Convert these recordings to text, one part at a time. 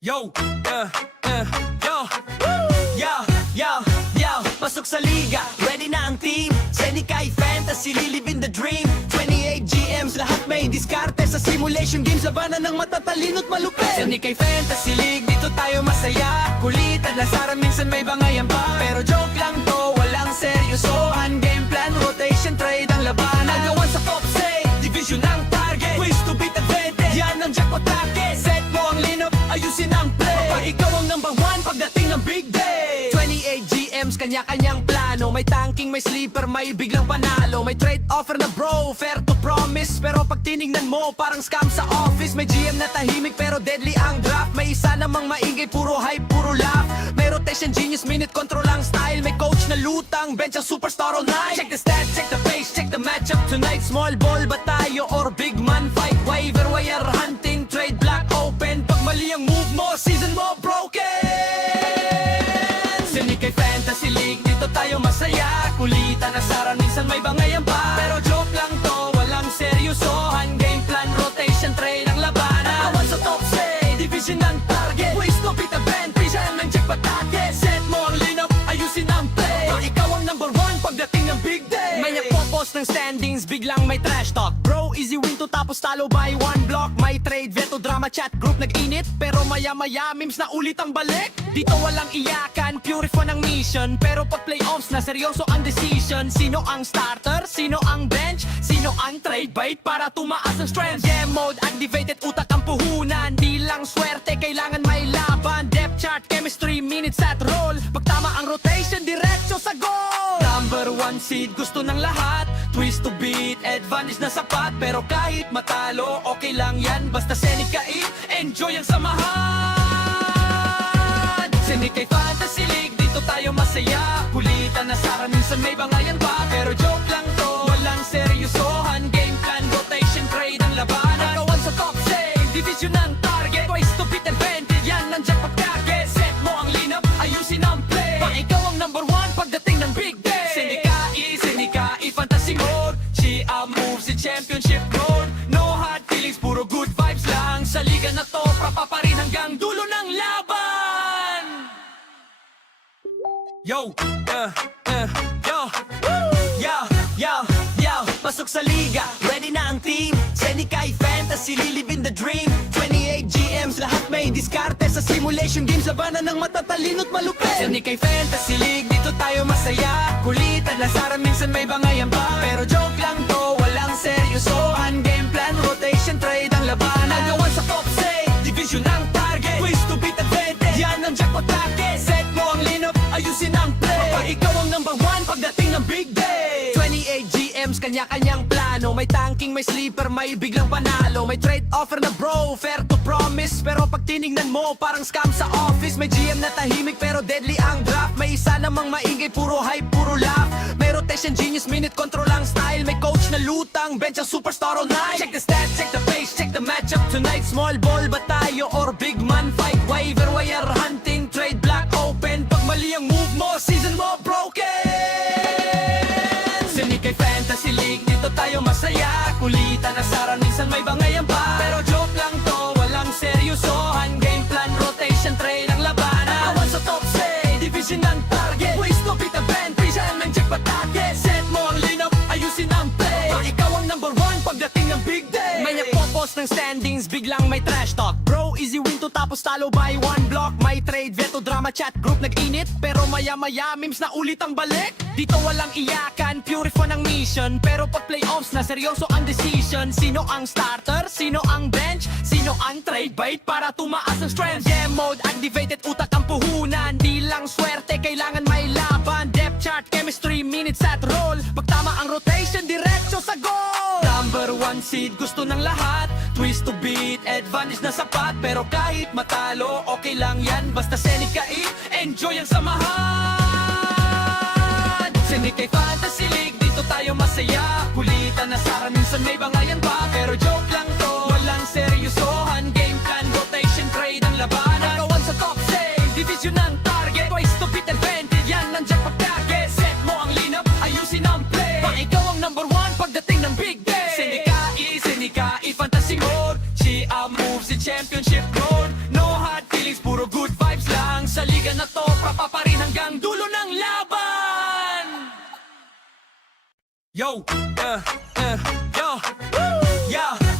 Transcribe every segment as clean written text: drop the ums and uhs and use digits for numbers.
Yo, yo, yo, pasok sa liga, ready na ang team. Senikay Fantasy, lilibin the dream. 28 GMs, lahat may diskarte sa simulation games. Labanan ng matatalino't malupit. Senikay Fantasy League, dito tayo masaya. Kulitan, lasaran, minsan may bangayan pa. Pero joke lang to, walang seryosohan. Game plan, rotation, trade ang labanan. Nagawan sa top say, division ang target. Quiz to beat advantage, yan ang jackpot target. Set mo ang lineup, ayusin ang play. Kapag ikaw ang number one pagdating ng big day. 28 GMs, kanya-kanyang plano. May tanking, may sleeper, may biglang panalo. May trade offer na bro, fair to promise. Pero pag tinignan mo, parang scam sa office. May GM na tahimik pero deadly ang draft. May isa namang maingay, puro hype, puro laugh. May rotation genius, minute control ang style. May coach na lutang, bench ang superstar all night. Check the stats, check the pace, check the matchup tonight. Small ball ba tayo or big man fight? Waiver wire hunting, trade block open. Pag mali ang move mo, season mo broken. Senikay Fantasy League, dito tayo masaya. Kulitan, asaran, minsan may bangayan pa. Pero joke lang to, walang seryosohan. Game plan, rotation, trade ang labanan. Nakawan sa top say, division ang target. Ways to beat the band, pisan ng jackpot target. Set mo ang lineup, ayusin ang play. Pag ikaw ang number one pagdating ng big day. May nagpo-post ng standings, biglang may trash talk. Bro, easy win to tapos talo by one block. May trade, veto, drama, chat, group nag-init. Pero maya-maya, memes na ulit ang balik. Dito walang iyakan, pure fun ang mission. Pero pag playoffs na, seryoso ang decision. Sino ang starter? Sino ang bench? Sino ang trade bait para tumaas ang strength? Game mode, activated, utak ang puhunan. Di lang swerte, kailangan may laban. Depth chart, chemistry, minutes at roll. Pag tama ang rotation, diretso sa goal. Number one seed, gusto ng lahat. Twist to beat, advantage na sapat. Pero kahit matalo, okay lang yan. Basta Senikay, enjoy ang samahan. Senikay Fantasy League, dito tayo masaya. Kulitan, asaran, minsan may bangayan pa. Pero joke lang to, walang seryosohan. Game plan, rotation, trade ang labanan. Nagawan sa top say, division ang target. Twice to beat advantage, yan ang jackpot target. Set mo ang lineup, ayusin ang play. Pag ikaw ang number one pagdating ng big day. Senikay Fantasy Mode. She moves in championship mode. No hard feelings, puro good vibes lang. Sa liga na to, pa rin hanggang dulo ng laban. Yo, yo, pasok sa liga, ready na ang team. Senikay Fantasy, lilibin the dream. 28 GMs, lahat may diskarte sa simulation games. Labanan ng matatalino't malupit. Senikay Fantasy League, dito tayo masaya. Kulitan, lasaran, minsan may bangayan pa. Pero joke lang to, walang seryosohan. Game plan, rotation, trade ang labanan. Nagawan sa top say, division ang target. Quiz to beat advantage, yan ang jackpot target. Set mo ang lineup, ayusin ang play. Kapag ikaw ang number one pagdating ng big day. 28 GMs, kanya-kanyang plano. May tanking, may sleeper, may biglang panalo. May trade offer na bro, fair to promise. Pero pag tinignan mo, parang scam sa office. May GM na tahimik pero deadly ang draft. May isa namang maingay, puro hype, puro laugh. May rotation genius, minute control ang style. May coach na lutang, bench ang superstar all night. Check the stats, check the pace, check the matchup tonight. Small ball ba tayo or big man fight? Waiver wire hunting, trade block open. Pag mali ang move mo, season mo broken. Senikay Fantasy League, dito tayo masaya. Kulitan, asaran, minsan may bangayan pa. Pero joke lang to, walang seryosohan. Game plan, rotation, trade ang labanan. Nakawan sa top say, division ang target. Ways to beat the band, pisan ng jackpot target. Set mo ang lineup, ayusin ang play. Pag ikaw ang number one pagdating ng big day. May nagpo-post ng standings, biglang may trash talk. Bro, easy win to tapos talo by one block. May trade, veto, drama, chat, group nag-init. Pero maya-maya, memes na ulit ang balik. Dito walang iyakan, pure fun ang mission. Pero pag playoffs na, seryoso ang decision. Sino ang starter? Sino ang bench? Sino ang trade bait para tumaas ang strength? Game mode, activated, utak ang puhunan. Di lang swerte, kailangan may laban. Depth chart, chemistry, minutes at roll. Pag tama ang rotation, diretso sa goal. Number one seed, gusto ng lahat. Twist to beat, advantage na sapat. Pero kahit matalo, okay lang yan. Basta Senikay, enjoy ang samahan. Senikay Fantasy League, dito tayo masaya. Kulitan, asaran, minsan may bangayan pa. Pero joke lang to, walang seryosohan. Game plan, rotation, trade ang labanan. Nagawan sa top say, division ang target. Twice to beat advantage, yan ang jackpot target. Set mo ang lineup, ayusin ang play. Pag ikaw ang number one pagdating ng big day. Senikay Fantasy Mode. She moves in championship mode. No hard feelings, Yo,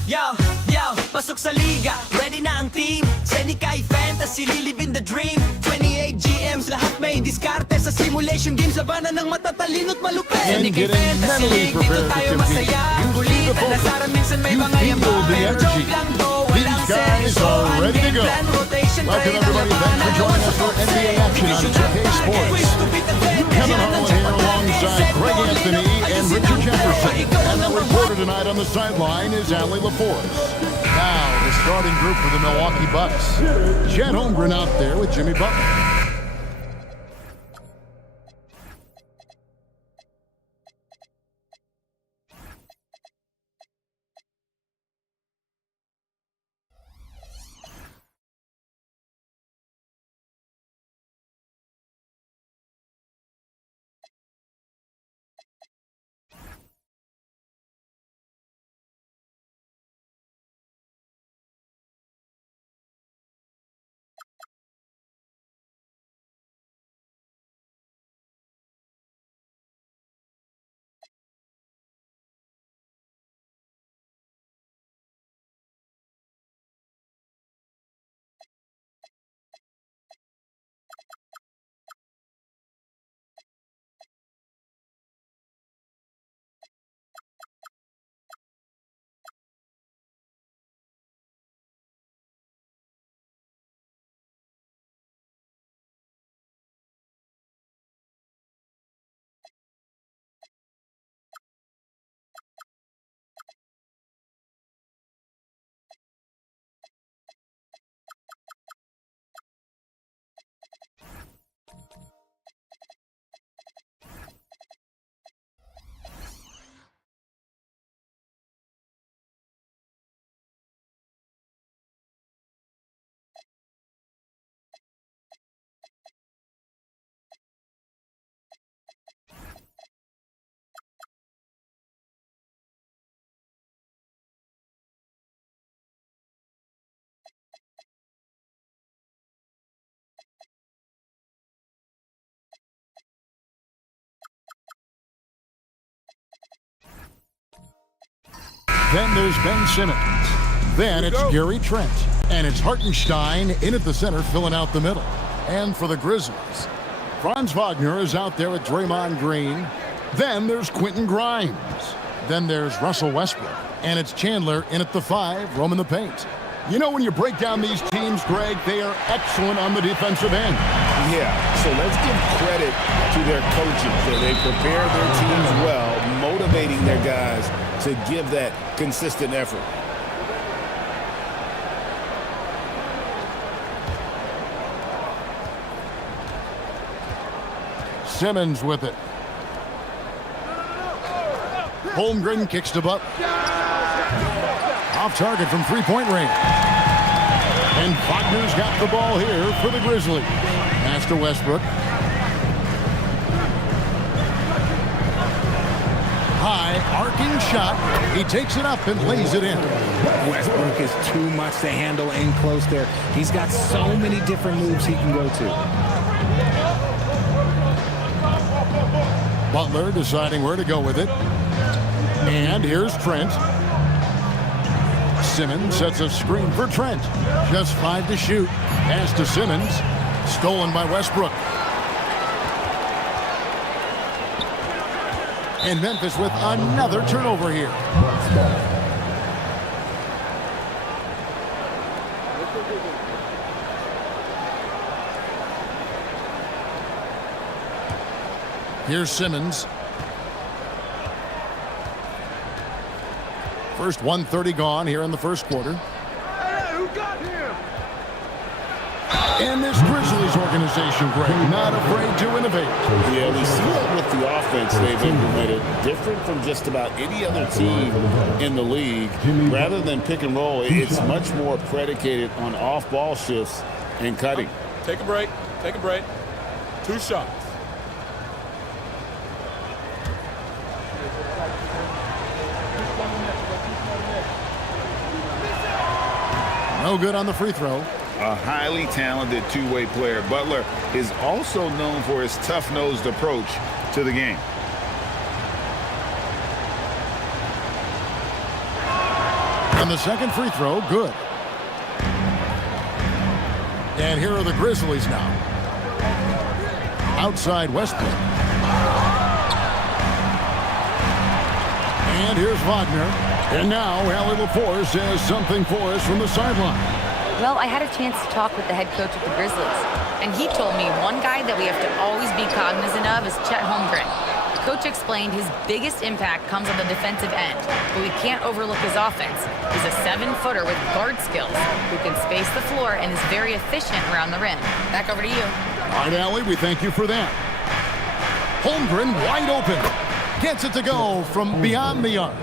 yo, yo, pasok sa liga, ready na ang team. Senikay Fantasy, lilibin the dream. 28 GMs, lahat may diskarte sa simulation games. Labanan ng matatalino't malupit. Senikay Fantasy League, dito tayo masaya. Kulitan na sarang minsan may mga yama. Pero joke lang to, walang seryoso. Unbig plan, rotation, Welcome everybody, thanks for joining us for NBA action on 2K Sports. Kevin Holland here alongside Greg Anthony and Richard Jefferson. And the reporter tonight on the sideline is Allie LaForce. Now, the starting group for the Milwaukee Bucks. Chet Holmgren out there with Jimmy Butler. Then there's Ben Simmons. Then it's Gary Trent. And it's Hartenstein in at the center, filling out the middle. And for the Grizzlies, Franz Wagner is out there with Draymond Green. Then there's Quentin Grimes. Then there's Russell Westbrook. And it's Chandler in at the 5, roaming the paint. You know, when you break down these teams, Greg, they are excellent on the defensive end. Yeah, so let's give credit to their coaches. So they prepare their teams well, motivating their guys to give that consistent effort. Simmons with it. Holmgren kicks to Butler. Off target from three-point range. And Wagner's got the ball here for the Grizzlies. Pass to Westbrook. High, arcing shot. He takes it up and lays it in. Westbrook is too much to handle in close there. He's got so many different moves he can go to. Butler deciding where to go with it. And here's Trent. Simmons sets a screen for Trent. Just 5 to shoot. Pass to Simmons. Stolen by Westbrook. And Memphis with another turnover here. Here's Simmons. First 1:30 gone here in the first quarter. Hey, who got him? And this Grizzlies organization, Greg, not afraid to innovate. Yeah, we see that with the offense they've implemented, different from just about any other team in the league. Rather than pick and roll, it's much more predicated on off-ball shifts and cutting. Take a break. Take a break. 2 shots. No good on the free throw. A highly talented two-way player. Butler is also known for his tough-nosed approach to the game. And the second free throw, good. And here are the Grizzlies now. Outside Westbrook. And here's Wagner. And now Allie LaForce has something for us from the sideline. Well, I had a chance to talk with the head coach of the Grizzlies, and he told me one guy that we have to always be cognizant of is Chet Holmgren. Coach explained his biggest impact comes on the defensive end, but we can't overlook his offense. He's a 7-footer with guard skills who can space the floor and is very efficient around the rim. Back over to you. All right, Allie, we thank you for that. Holmgren wide open. Gets it to go from beyond the arc.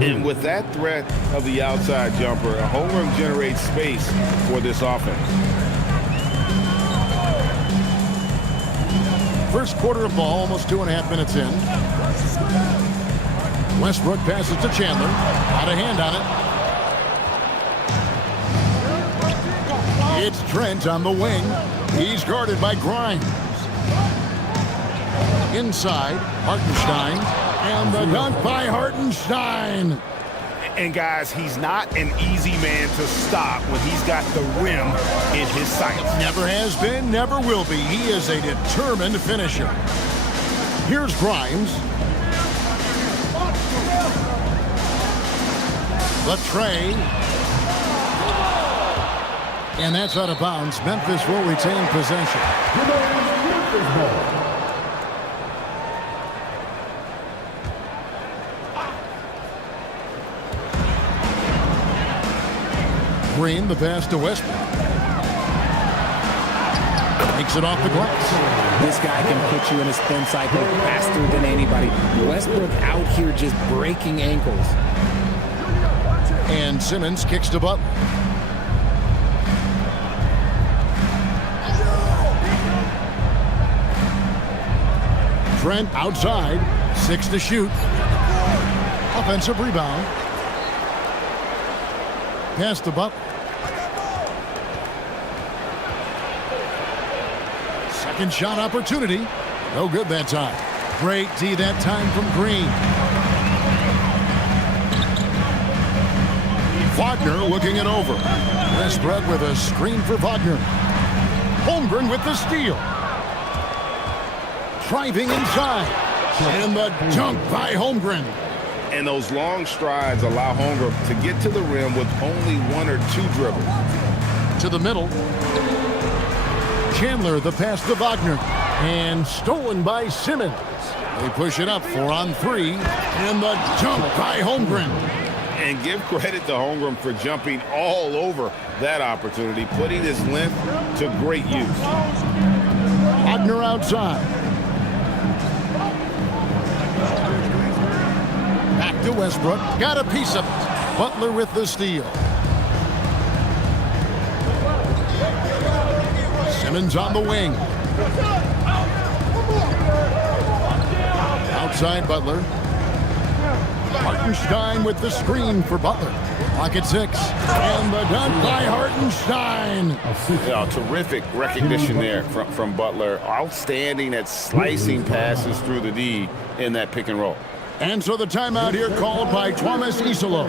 And with that threat of the outside jumper, Holmgren generates space for this offense. First quarter of ball, almost 2.5 minutes in. Westbrook passes to Chandler. Out of hand on it. It's Trent on the wing. He's guarded by Grimes. Inside, Hartenstein. And the dunk by Hartenstein. And guys, he's not an easy man to stop when he's got the rim in his sights. Never has been, never will be. He is a determined finisher. Here's Grimes. The tray. And that's out of bounds. Memphis will retain possession. Green, the pass to Westbrook. Takes it off the glass. This guy can put you in a spin cycle faster than anybody. Westbrook out here just breaking ankles. And Simmons kicks to Butler. Trent outside. 6 to shoot. Offensive rebound. Pass to Butler. Second shot opportunity. No good that time. Great D that time from Green. Wagner looking it over. Westbrook with a screen for Wagner. Holmgren with the steal. Driving inside. And the dunk by Holmgren. And those long strides allow Holmgren to get to the rim with only 1 or 2 dribbles. To the middle. Chandler, the pass to Wagner. And stolen by Simmons. They push it up 4 on 3. And the jump by Holmgren. And give credit to Holmgren for jumping all over that opportunity, putting his length to great use. Wagner outside. Back to Westbrook. Got a piece of it. Butler with the steal. Simmons on the wing. Outside Butler. Hartenstein with the screen for Butler. Clock at 6. And the dunk by Hartenstein. Yeah, terrific recognition there from Butler. Outstanding at slicing passes through the D in that pick and roll. And so the timeout here called by Thomas Isolo.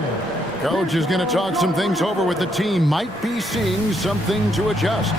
Coach is going to talk some things over with the team. Might be seeing something to adjust.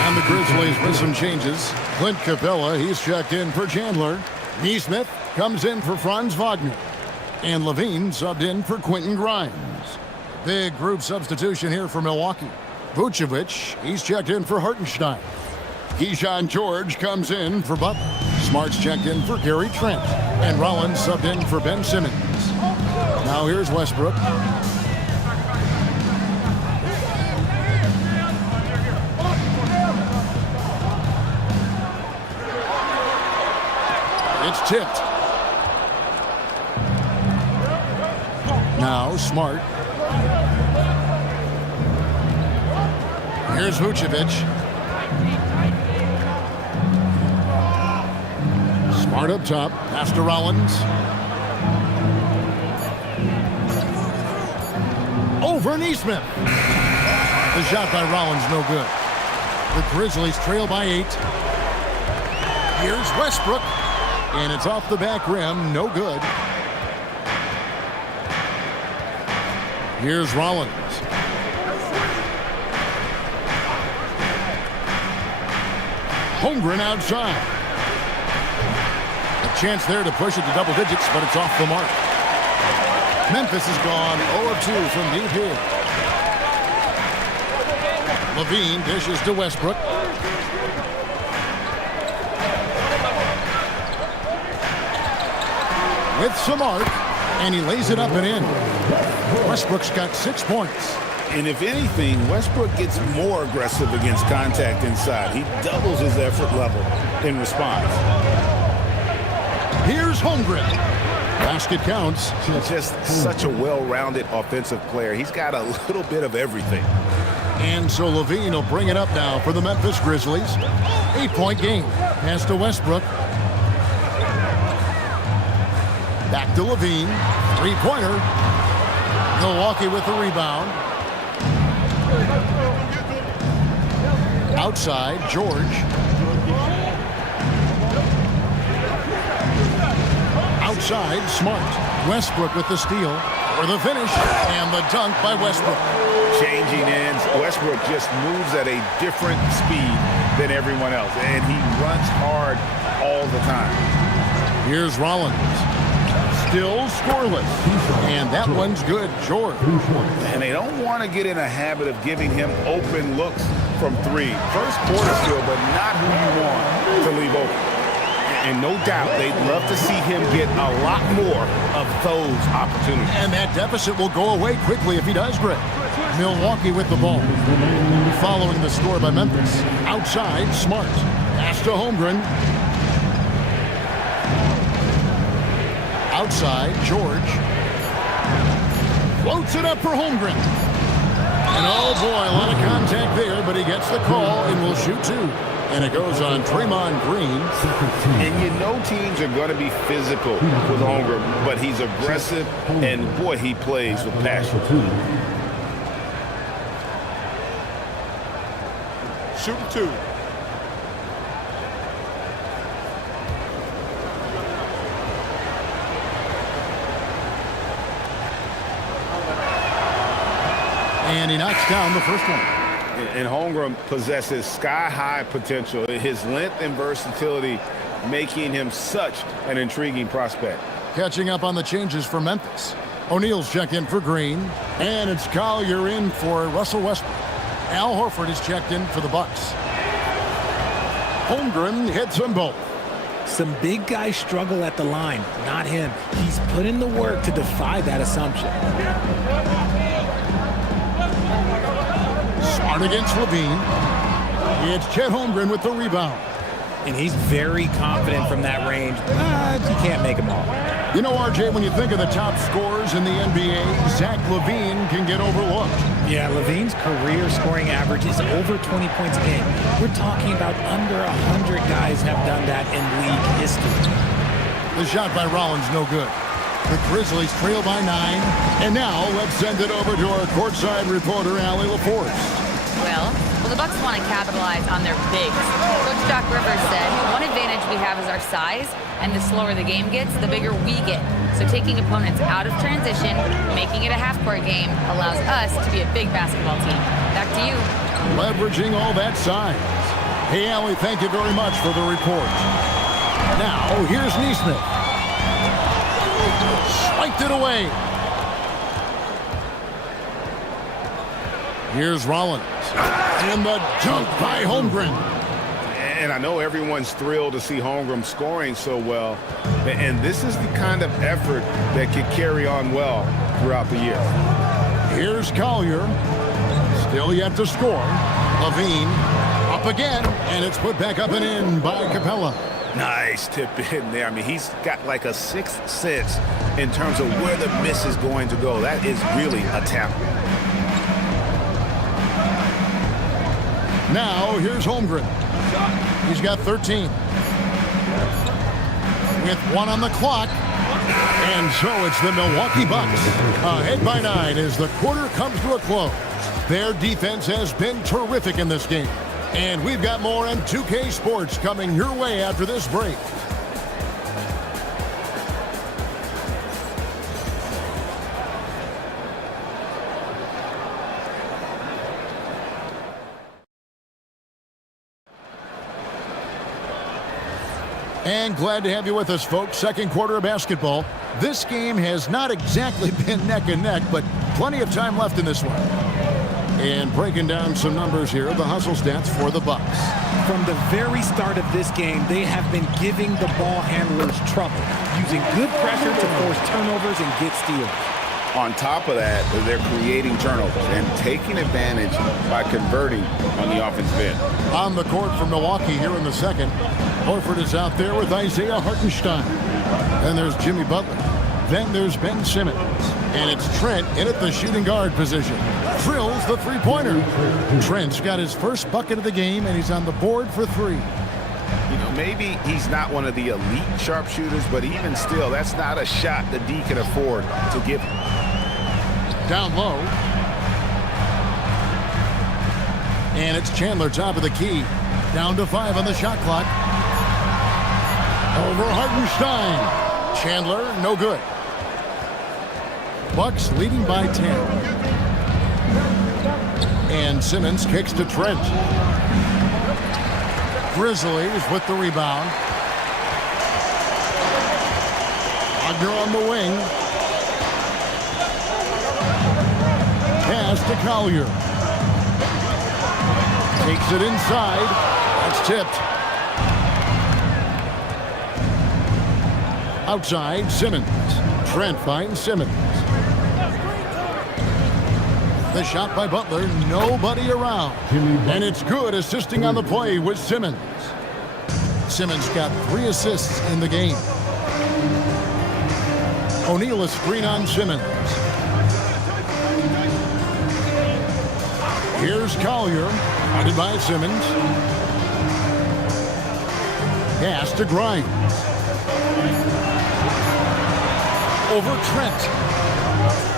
And the Grizzlies with some changes. Clint Capella, he's checked in for Chandler. Neesmith comes in for Franz Wagner. And Levine subbed in for Quentin Grimes. Big group substitution here for Milwaukee. Vucevic, he's checked in for Hartenstein. Keyshawn George comes in for Butler. Smart's checked in for Gary Trent. And Rollins subbed in for Ben Simmons. Now here's Westbrook. It's tipped. Now Smart. Here's Vucevic. Smart up top. Pass to Rollins. Over Neesmith. The shot by Rollins, no good. The Grizzlies trail by 8. Here's Westbrook. And it's off the back rim, no good. Here's Rollins. Holmgren outside. A chance there to push it to double digits, but it's off the mark. Memphis is gone 0 of 2 from deep here. Levine dishes to Westbrook. With some arc, and he lays it up and in. Westbrook's got 6 points. And if anything, Westbrook gets more aggressive against contact inside. He doubles his effort level in response. Here's Holmgren. Basket counts. Just such a well-rounded offensive player. He's got a little bit of everything. And so Levine will bring it up now for the Memphis Grizzlies. 8-point game. Pass to Westbrook. Back to Levine. 3-pointer. Milwaukee with the rebound. Outside, George. Outside, Smart. Westbrook with the steal. For the finish. And the dunk by Westbrook. Changing ends. Westbrook just moves at a different speed than everyone else. And he runs hard all the time. Here's Rollins. Still scoreless. And that one's good, George. And they don't want to get in a habit of giving him open looks from 3. First quarter still, but not who you want to leave open. And no doubt, they'd love to see him get a lot more of those opportunities. And that deficit will go away quickly if he does, Greg. Milwaukee with the ball. Following the score by Memphis. Outside, Smart. Pass to Holmgren. Outside, George. Floats it up for Holmgren. And oh boy, a lot of contact there, but he gets the call and will shoot 2. And it goes on Draymond Green. And you know teams are going to be physical with Holmgren, but he's aggressive, and boy, he plays with passion. Shooting 2. And he knocks down the first one. And Holmgren possesses sky-high potential. His length and versatility making him such an intriguing prospect. Catching up on the changes for Memphis. O'Neal's checked in for Green. And it's Collier in for Russell Westbrook. Al Horford is checked in for the Bucks. Holmgren hits them both. Some big guys struggle at the line, not him. He's put in the work to defy that assumption. Smart against Levine. It's Chet Holmgren with the rebound. And he's very confident from that range, but he can't make them all. You know, RJ, when you think of the top scorers in the NBA, Zach LaVine can get overlooked. Yeah, LaVine's career scoring average is over 20 points a game. We're talking about under 100 guys have done that in league history. The shot by Rollins, no good. The Grizzlies trail by 9. And now let's send it over to our courtside reporter, Allie LaForce. Well, the Bucks want to capitalize on their bigs. Coach Doc Rivers said, one advantage we have is our size, and the slower the game gets, the bigger we get. So taking opponents out of transition, making it a half-court game, allows us to be a big basketball team. Back to you. Leveraging all that size. Hey, Allie, thank you very much for the report. Now, here's Neesmith. Swipe Knocked it away. Here's Rollins. And the dunk by Holmgren. And I know everyone's thrilled to see Holmgren scoring so well. And this is the kind of effort that could carry on well throughout the year. Here's Collier. Still yet to score. Levine up again. And it's put back up and in by Capella. Nice tip in there. I mean, he's got like a sixth sense in terms of where the miss is going to go. That is really a talent. Now, here's Holmgren. He's got 13. With 1 on the clock. And so it's the Milwaukee Bucks ahead by 9 as the quarter comes to a close. Their defense has been terrific in this game. And we've got more on 2K Sports coming your way after this break. And glad to have you with us, folks. Second quarter of basketball. This game has not exactly been neck and neck, but plenty of time left in this one. And breaking down some numbers here, the hustle stats for the Bucks. From the very start of this game, they have been giving the ball handlers trouble, using good pressure to force turnovers and get steals. On top of that, they're creating turnovers and taking advantage by converting on the offensive end. On the court for Milwaukee here in the second. Horford is out there with Isaiah Hartenstein. Then there's Jimmy Butler. Then there's Ben Simmons. And it's Trent in at the shooting guard position. Drills the three-pointer. Trent's got his first bucket of the game, and he's on the board for 3. You know, maybe he's not one of the elite sharpshooters, but even still, that's not a shot that D can afford to give him. Down low. And it's Chandler top of the key. Down to 5 on the shot clock. Over Hartenstein. Chandler, no good. Bucks leading by 10. And Simmons kicks to Trent. Grizzlies with the rebound. Wagner on the wing. Pass to Collier. Takes it inside. That's tipped. Outside, Simmons. Trent finds Simmons. The shot by Butler, nobody around. And it's good, assisting on the play with Simmons. Simmons got 3 assists in the game. O'Neal a screen on Simmons. Here's Collier, guarded by Simmons. Pass to Grimes. Over Trent.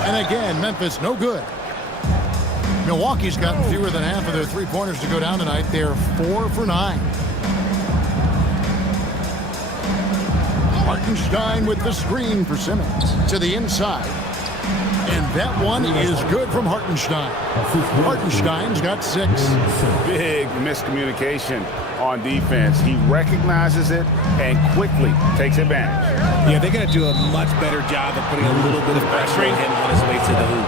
And again, Memphis no good. Milwaukee's gotten fewer than half of their three-pointers to go down tonight. They're 4 for 9. Hartenstein with the screen for Simmons to the inside. And that one is good from Hartenstein. Hartenstein's got 6. Big miscommunication on defense. He recognizes it and quickly takes advantage. Yeah, they're going to do a much better job of putting a little bit of pressure on him on his way to the hoop.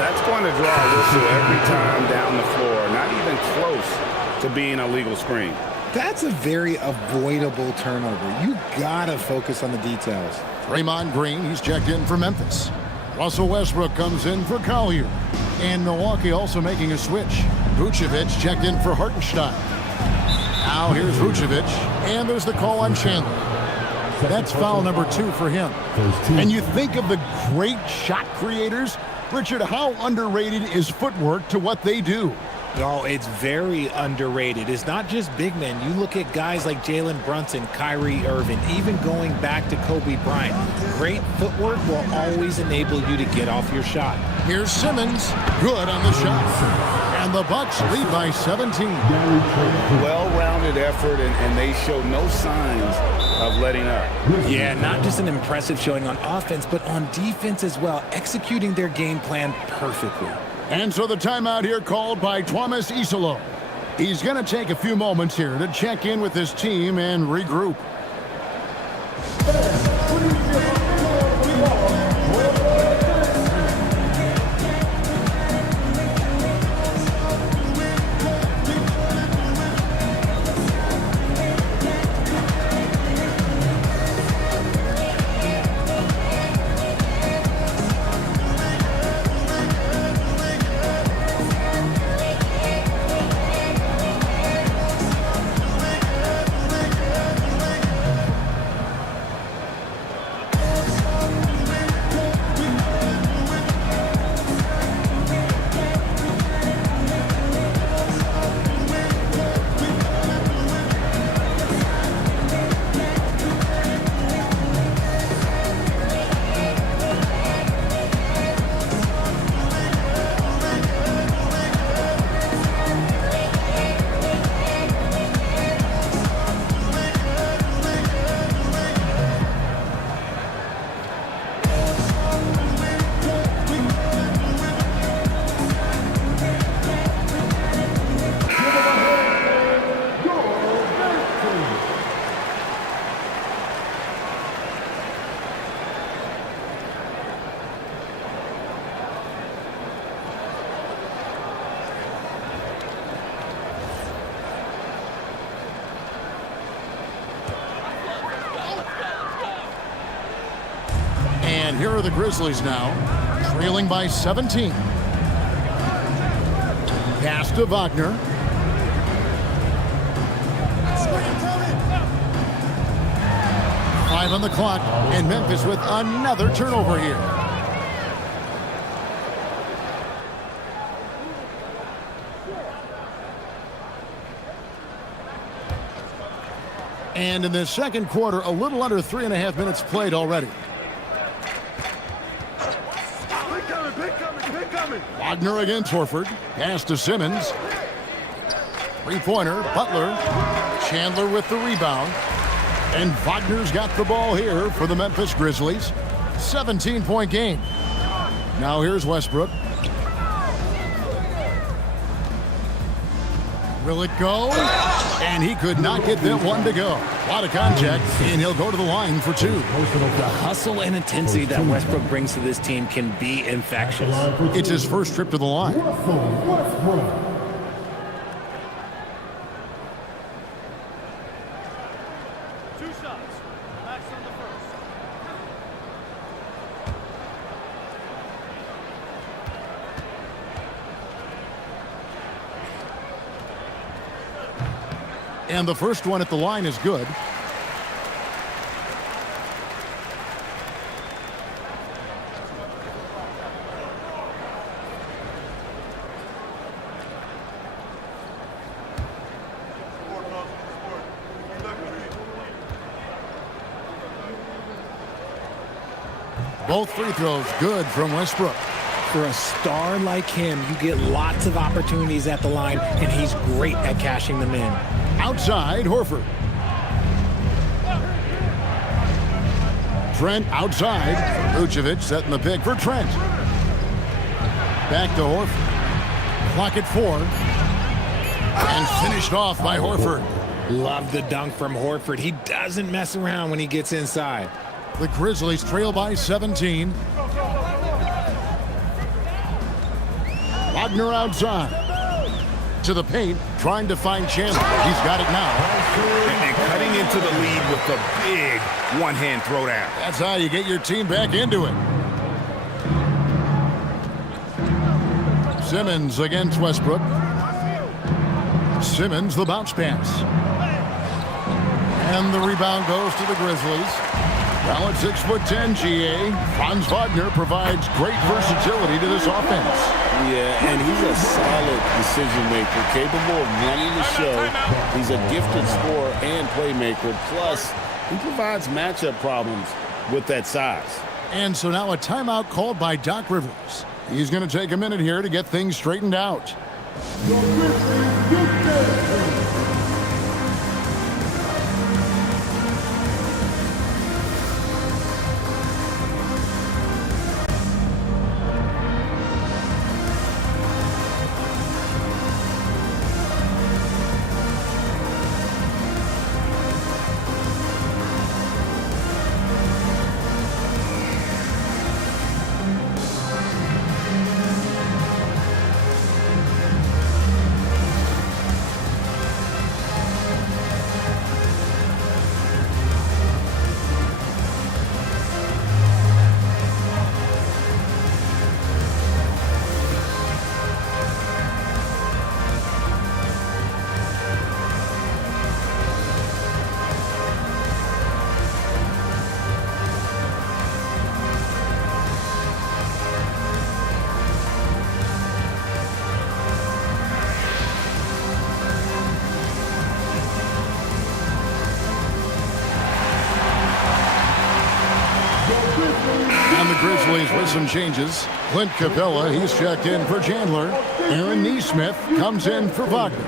That's going to draw a whistle every time down the floor. Not even close to being a legal screen. That's a very avoidable turnover. You got to focus on the details. Draymond Green, he's checked in for Memphis. Russell Westbrook comes in for Collier. And Milwaukee also making a switch. Vucevic checked in for Hartenstein. Now here's Vucevic. And there's the call on Chandler. That's foul number 2 for him. And you think of the great shot creators. Richard, how underrated is footwork to what they do? Oh, it's very underrated. It's not just big men. You look at guys like Jalen Brunson, Kyrie Irving, even going back to Kobe Bryant. Great footwork will always enable you to get off your shot. Here's Simmons. Good on the shot. And the Bucks lead by 17. Well-rounded effort, and they show no signs of letting up. Yeah, not just an impressive showing on offense, but on defense as well, executing their game plan perfectly. And so the timeout here called by Thomas Isolo. He's going to take a few moments here to check in with his team and regroup. And here are the Grizzlies now, trailing by 17. Pass to Wagner. Five on the clock, and Memphis with another turnover here. And in the second quarter, a little under 3.5 minutes played already. Wagner against Horford. Pass to Simmons. Three-pointer, Butler. Chandler with the rebound. And Wagner's got the ball here for the Memphis Grizzlies. 17-point game. Now here's Westbrook. Will it go? And he could not get that one to go. A lot of contact, and he'll go to the line for two. The hustle and intensity that Westbrook brings to this team can be infectious. It's his first trip to the line. And the first one at the line is good. Both free throws good from Westbrook. For a star like him, you get lots of opportunities at the line, and he's great at cashing them in. Outside, Horford. Trent outside. Vucevic setting the pick for Trent. Back to Horford. Clock at 4. And finished off by Horford. Love the dunk from Horford. He doesn't mess around when he gets inside. The Grizzlies trail by 17. Wagner outside. To the paint, trying to find Chandler. He's got it now. And cutting into the lead with the big one-hand throwdown. That's how you get your team back into it. Simmons against Westbrook. Simmons, the bounce pass. And the rebound goes to the Grizzlies. Well, at 6'10", GA, Franz Wagner provides great versatility to this offense. Yeah, and he's a solid decision maker, capable of running the show. He's a gifted scorer and playmaker. Plus, he provides matchup problems with that size. And so now a timeout called by Doc Rivers. He's going to take a minute here to get things straightened out. And the Grizzlies with some changes. Clint Capella, he's checked in for Chandler. Aaron Nesmith comes in for Wagner.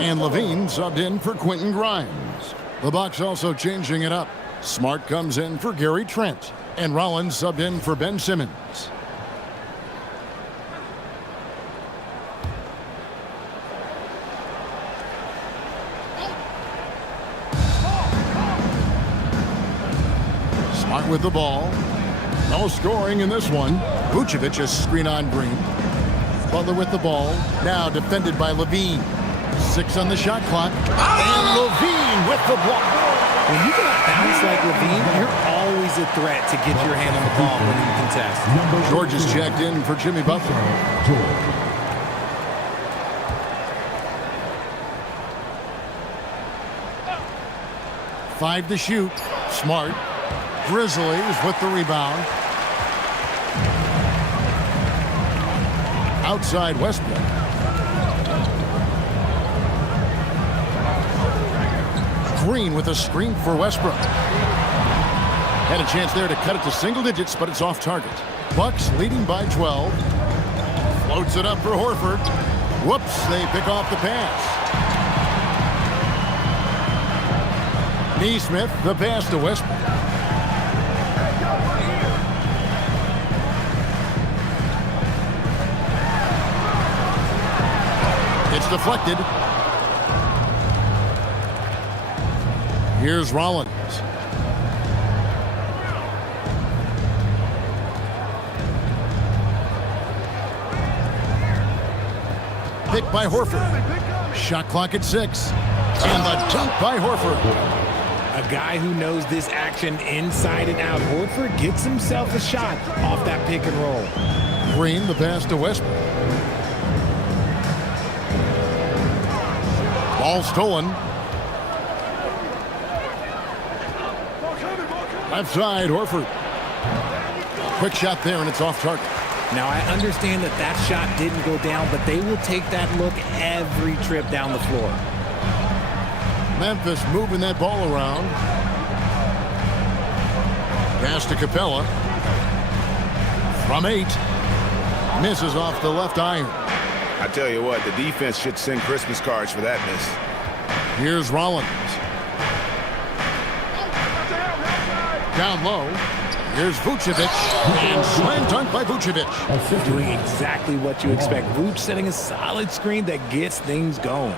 And Levine subbed in for Quentin Grimes. The Bucks also changing it up. Smart comes in for Gary Trent. And Rollins subbed in for Ben Simmons. Smart with the ball. No scoring in this one. Vucevic is screen on Green. Butler with the ball. Now defended by Levine. 6 on the shot clock. And Levine with the block. When you got bounce like Levine, you're always a threat to get your hand on the ball when you contest. George is checked in for Jimmy Butler. George. 5 to shoot. Smart. Grizzlies with the rebound. Outside Westbrook. Green with a screen for Westbrook. Had a chance there to cut it to single digits, but it's off target. Bucks leading by 12. Floats it up for Horford. Whoops, they pick off the pass. Neesmith, the pass to Westbrook. It's deflected. Here's Rollins. Pick by Horford. Shot clock at 6. And the dunk by Horford. A guy who knows this action inside and out. Horford gets himself a shot off that pick and roll. Green, the pass to Westbrook. Ball stolen. Left side, Horford. Quick shot there, and it's off target. Now, I understand that that shot didn't go down, but they will take that look every trip down the floor. Memphis moving that ball around. Pass to Capella. From 8. Misses off the left iron. I tell you what, the defense should send Christmas cards for that miss. Here's Rollins. Down low. Here's Vucevic. And slam dunk by Vucevic. Doing exactly what you expect. Vuce setting a solid screen that gets things going.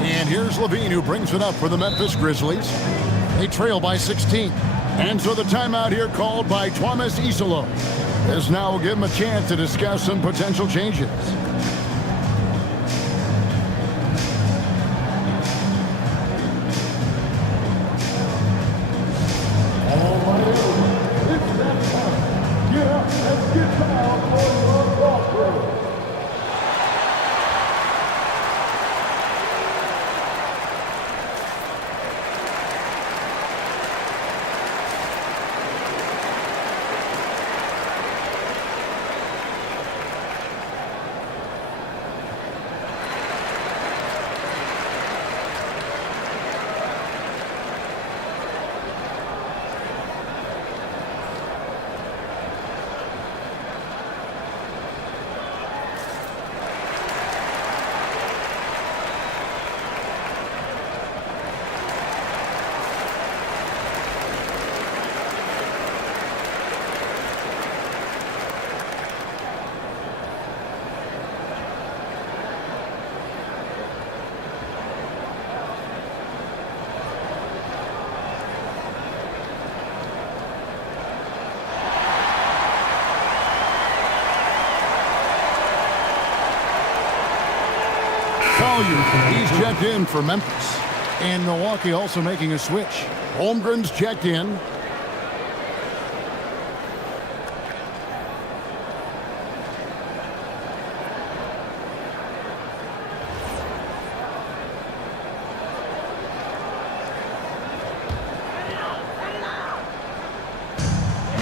And here's Levine, who brings it up for the Memphis Grizzlies. They trail by 16. And so the timeout here called by Thomas Isolo. This now will give him a chance to discuss some potential changes. He's checked in for Memphis. And Milwaukee also making a switch. Holmgren's checked in.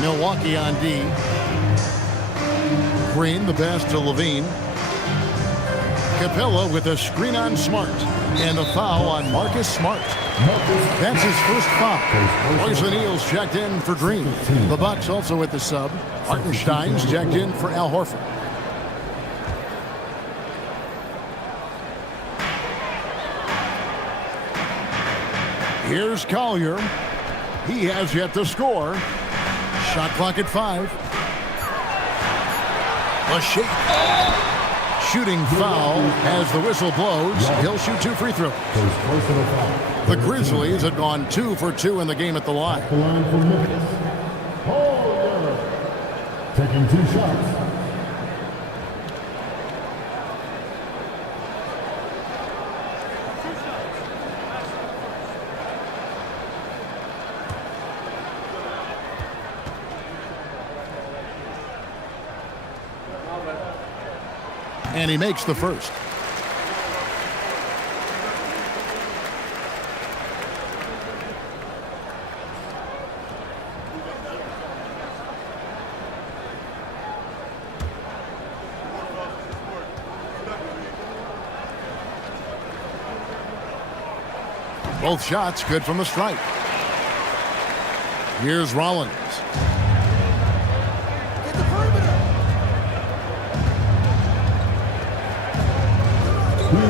Milwaukee on D. Green, the pass to Levine. Capella with a screen on Smart. And a foul on Marcus Smart. That's his first foul. Poison Eels checked in for Green. The Bucks also with the sub. Hartenstein's checked in for Al Horford. Here's Collier. He has yet to score. Shot clock at 5. A shake. Shooting foul as the whistle blows. He'll shoot 2 free throws. The Grizzlies had gone 2 for 2 in the game at the line. The line for Memphis. Taking 2 shots. And he makes the first. Both shots good from the stripe. Here's Rollins.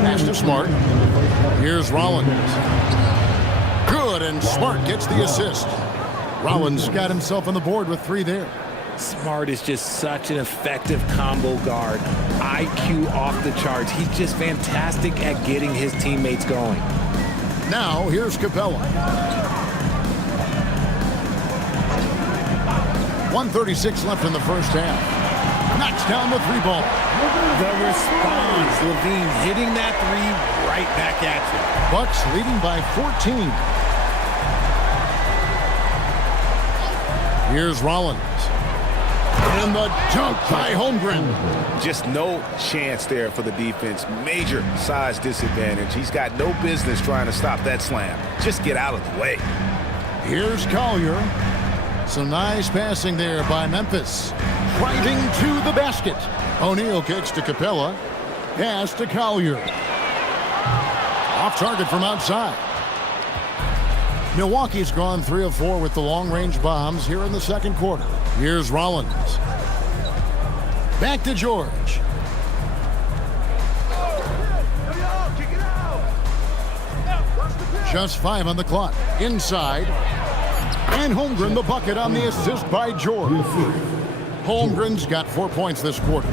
Pass to Smart. Here's Rollins. Good, and Smart gets the assist. Rollins got himself on the board with 3 there. Smart is just such an effective combo guard. IQ off the charts. He's just fantastic at getting his teammates going. Now, here's Capella. 1:36 left in the first half. Knocks down the 3-ball. The response, Levine hitting that 3 right back at you. Bucks leading by 14. Here's Rollins. And the dunk by Holmgren. Just no chance there for the defense. Major size disadvantage. He's got no business trying to stop that slam. Just get out of the way. Here's Collier. Some nice passing there by Memphis. Driving to the basket. O'Neal kicks to Capella. Pass to Collier. Off target from outside. Milwaukee's gone 3 of 4 with the long-range bombs here in the second quarter. Here's Rollins. Back to George. Just 5 on the clock. Inside. And Holmgren the bucket on the assist by George. Holmgren's got 4 points this quarter.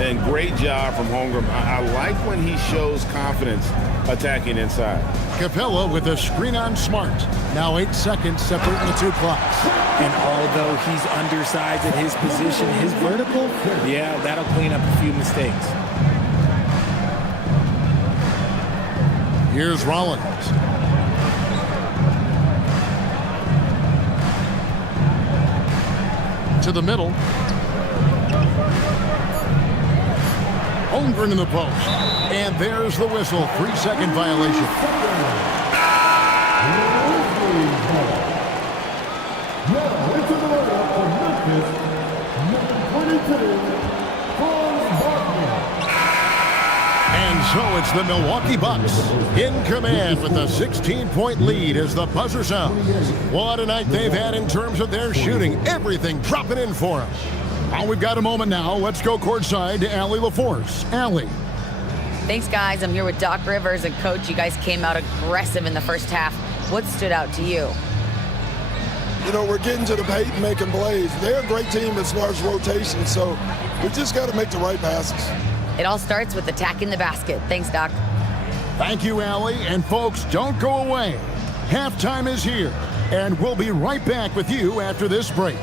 And great job from Holmgren. I like when he shows confidence attacking inside. Capella with a screen on Smart. Now 8 seconds separating the 2 clocks. And although he's undersized at his position, his vertical, yeah, that'll clean up a few mistakes. Here's Rollins. To the middle. Holmgren in the post. And there's the whistle. 3-second violation. Now, into the lineup for Memphis, number 22, Franz Wagner. And so it's the Milwaukee Bucks in command with a 16-point lead as the buzzer sounds. What a night they've had in terms of their shooting. Everything dropping in for them. Well, we've got a moment now. Let's go courtside to Allie LaForce. Allie. Thanks, guys. I'm here with Doc Rivers and Coach. You guys came out aggressive in the first half. What stood out to you? You know, we're getting to the paint and making plays. They're a great team as far as rotation, so we just got to make the right passes. It all starts with attacking the basket. Thanks, Doc. Thank you, Allie. And folks, don't go away. Halftime is here, and we'll be right back with you after this break.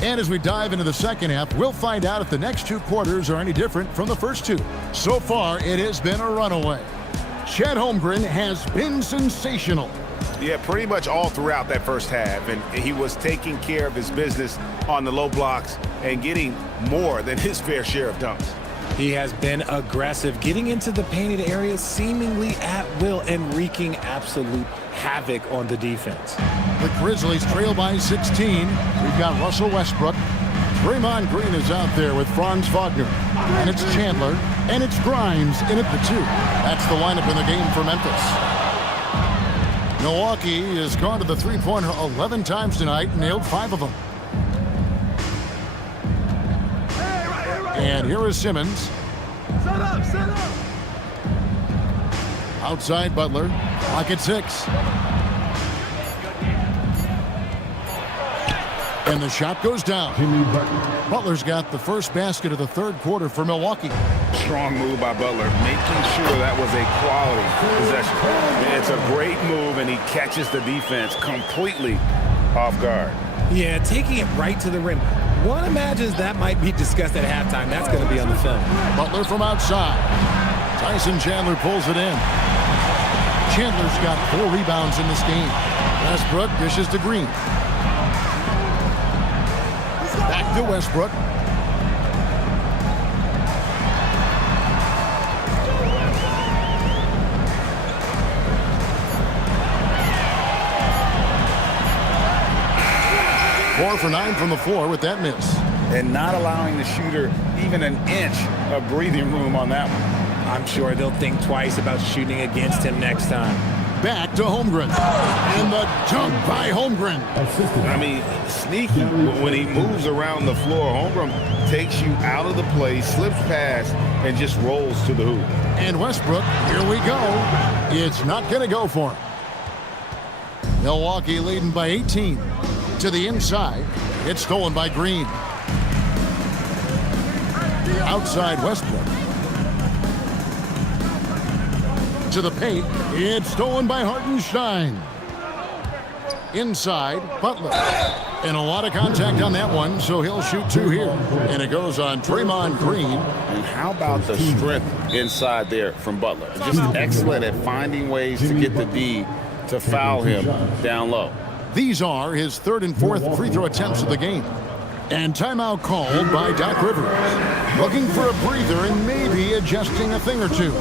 And as we dive into the second half, we'll find out if the next 2 quarters are any different from the first 2. So far, it has been a runaway. Chet Holmgren has been sensational. Yeah, pretty much all throughout that first half. And he was taking care of his business on the low blocks and getting more than his fair share of dunks. He has been aggressive, getting into the painted area seemingly at will and wreaking absolute havoc on the defense. The Grizzlies trail by 16. We've got Russell Westbrook. Draymond Green is out there with Franz Wagner. And it's Chandler. And it's Grimes in at the 2. That's the lineup in the game for Memphis. Milwaukee has gone to the three-pointer 11 times tonight and nailed 5 of them. And here is Simmons. Set up, set up. Outside Butler. Clock at 6. And the shot goes down. Butler's got the first basket of the third quarter for Milwaukee. Strong move by Butler, making sure that was a quality possession. It's a great move, and he catches the defense completely off guard. Yeah, taking it right to the rim. One imagines that might be discussed at halftime. That's going to be on the film. Butler from outside. Tyson Chandler pulls it in. Chandler's got 4 rebounds in this game. Westbrook dishes to Green. Back to Westbrook. Four for 9 from the floor with that miss. And not allowing the shooter even an inch of breathing room on that one. I'm sure they'll think twice about shooting against him next time. Back to Holmgren. And the dunk by Holmgren. I mean, sneaky. When he moves around the floor, Holmgren takes you out of the play, slips past, and just rolls to the hoop. And Westbrook, here we go. It's not going to go for him. Milwaukee leading by 18. To the inside. It's stolen by Green. Outside Westbrook. To the paint. It's stolen by Hartenstein. Inside, Butler. And a lot of contact on that one, so he'll shoot 2 here. And it goes on Draymond Green. And how about the strength inside there from Butler? Just excellent at finding ways to get the D to foul him down low. These are his 3rd and 4th free throw attempts of the game. And timeout called by Doc Rivers. Looking for a breather and maybe adjusting a thing or two.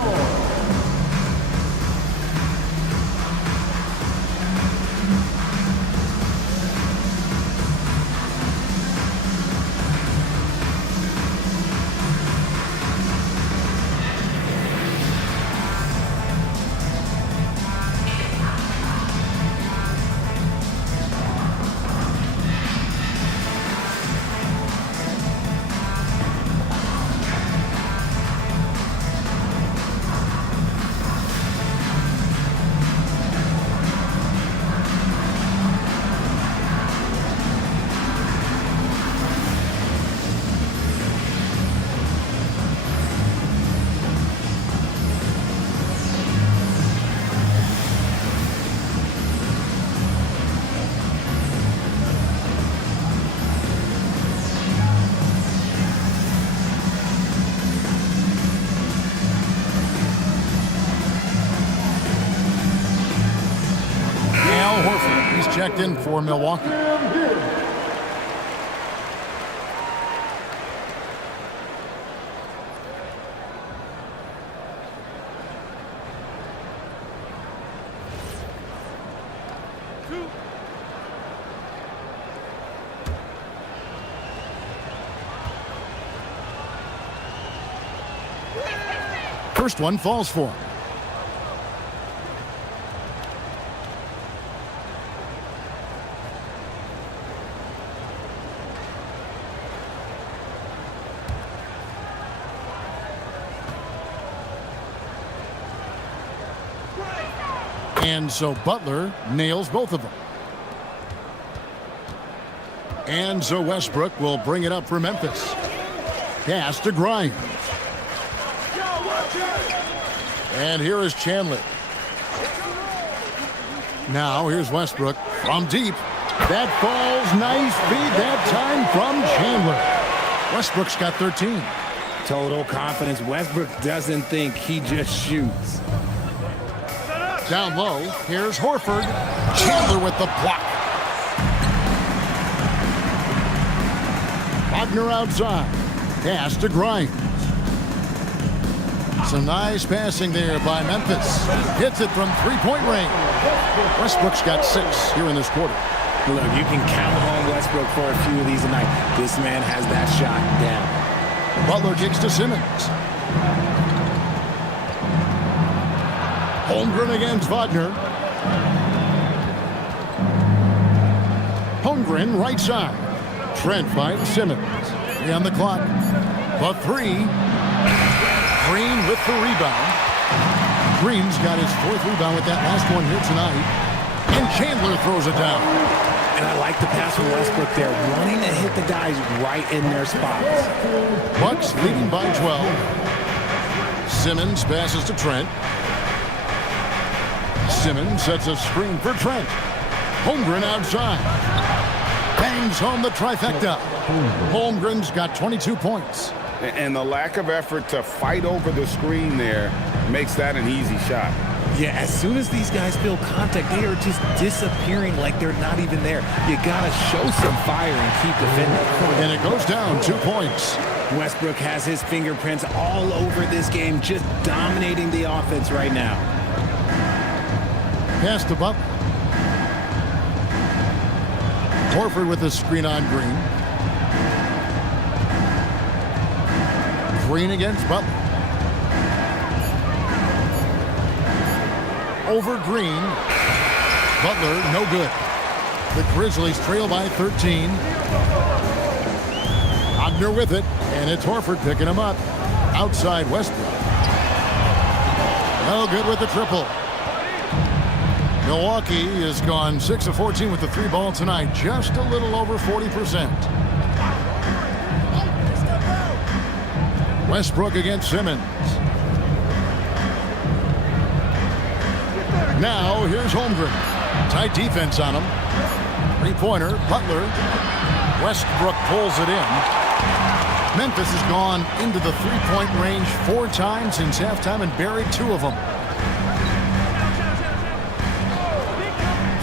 Checked in for Milwaukee. First one falls for him. And so Butler nails both of them. And so Westbrook will bring it up for Memphis. Pass to Grimes. And here is Chandler. Now here's Westbrook from deep. That falls nice feed that time from Chandler. Westbrook's got 13. Total confidence. Westbrook doesn't think, he just shoots. Down low, here's Horford. Chandler with the block. Wagner outside. Pass to Grimes. Some nice passing there by Memphis. Hits it from 3-point range. Westbrook's got 6 here in this quarter. Look, you can count on Westbrook for a few of these tonight. This man has that shot down. Butler kicks to Simmons. Holmgren against Wagner. Holmgren right side. Trent finds Simmons. 3 on the clock. The three. Green with the rebound. Green's got his 4th rebound with that last one here tonight. And Chandler throws it down. And I like the pass from Westbrook there, wanting to hit the guys right in their spots. Bucks leading by 12. Simmons passes to Trent. Simmons sets a screen for Trent. Holmgren outside. Bangs home the trifecta. Holmgren's got 22 points. And the lack of effort to fight over the screen there makes that an easy shot. Yeah, as soon as these guys feel contact, they are just disappearing like they're not even there. You got to show some fire and keep defending. And it goes down 2 points. Westbrook has his fingerprints all over this game, just dominating the offense right now. Pass to Butler. Horford with the screen on Green. Green against Butler. Over Green. Butler, no good. The Grizzlies trail by 13. Ogner with it, and it's Horford picking him up. Outside Westbrook. No good with the triple. Milwaukee has gone 6 of 14 with the 3 ball tonight, just a little over 40%. Westbrook against Simmons. Now here's Holmgren. Tight defense on him. 3-pointer, Butler. Westbrook pulls it in. Memphis has gone into the 3-point range 4 times since halftime and buried 2 of them.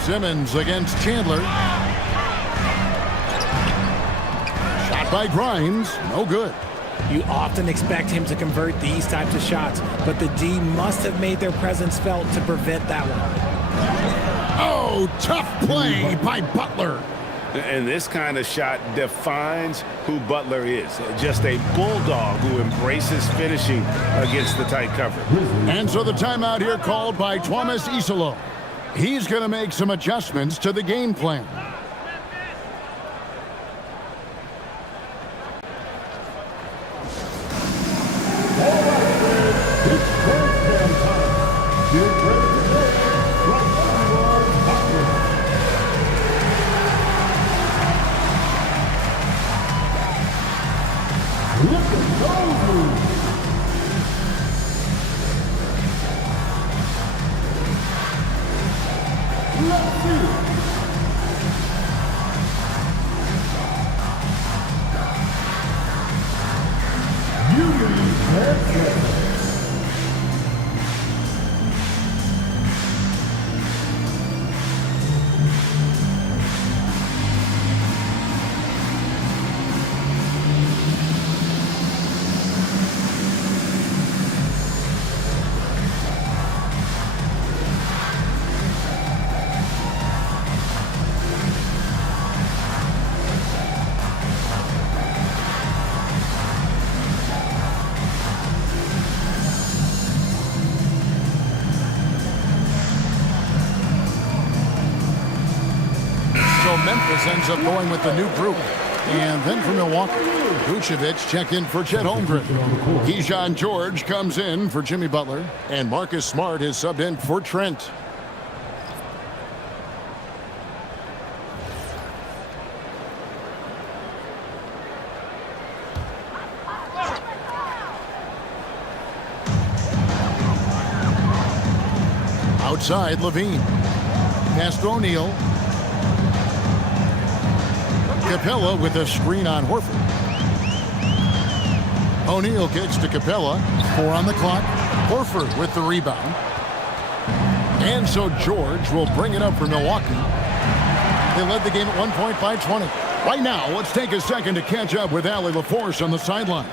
Simmons against Chandler. Shot by Grimes, no good. You often expect him to convert these types of shots, but the D must have made their presence felt to prevent that one. Oh, tough play by Butler. And this kind of shot defines who Butler is. Just a bulldog who embraces finishing against the tight cover. And so the timeout here called by Thomas Isolo. He's going to make some adjustments to the game plan. Memphis ends up going with the new group. And then for Milwaukee, Vucevic checked in for Chet Holmgren. Keyshawn George comes in for Jimmy Butler. And Marcus Smart is subbed in for Trent. Outside, Levine. Pass to O'Neal. Capella with a screen on Horford. O'Neal kicks to Capella. 4 on the clock. Horford with the rebound. And so George will bring it up for Milwaukee. They led the game at 1 point by 20. Right now, let's take a second to catch up with Allie LaForce on the sidelines.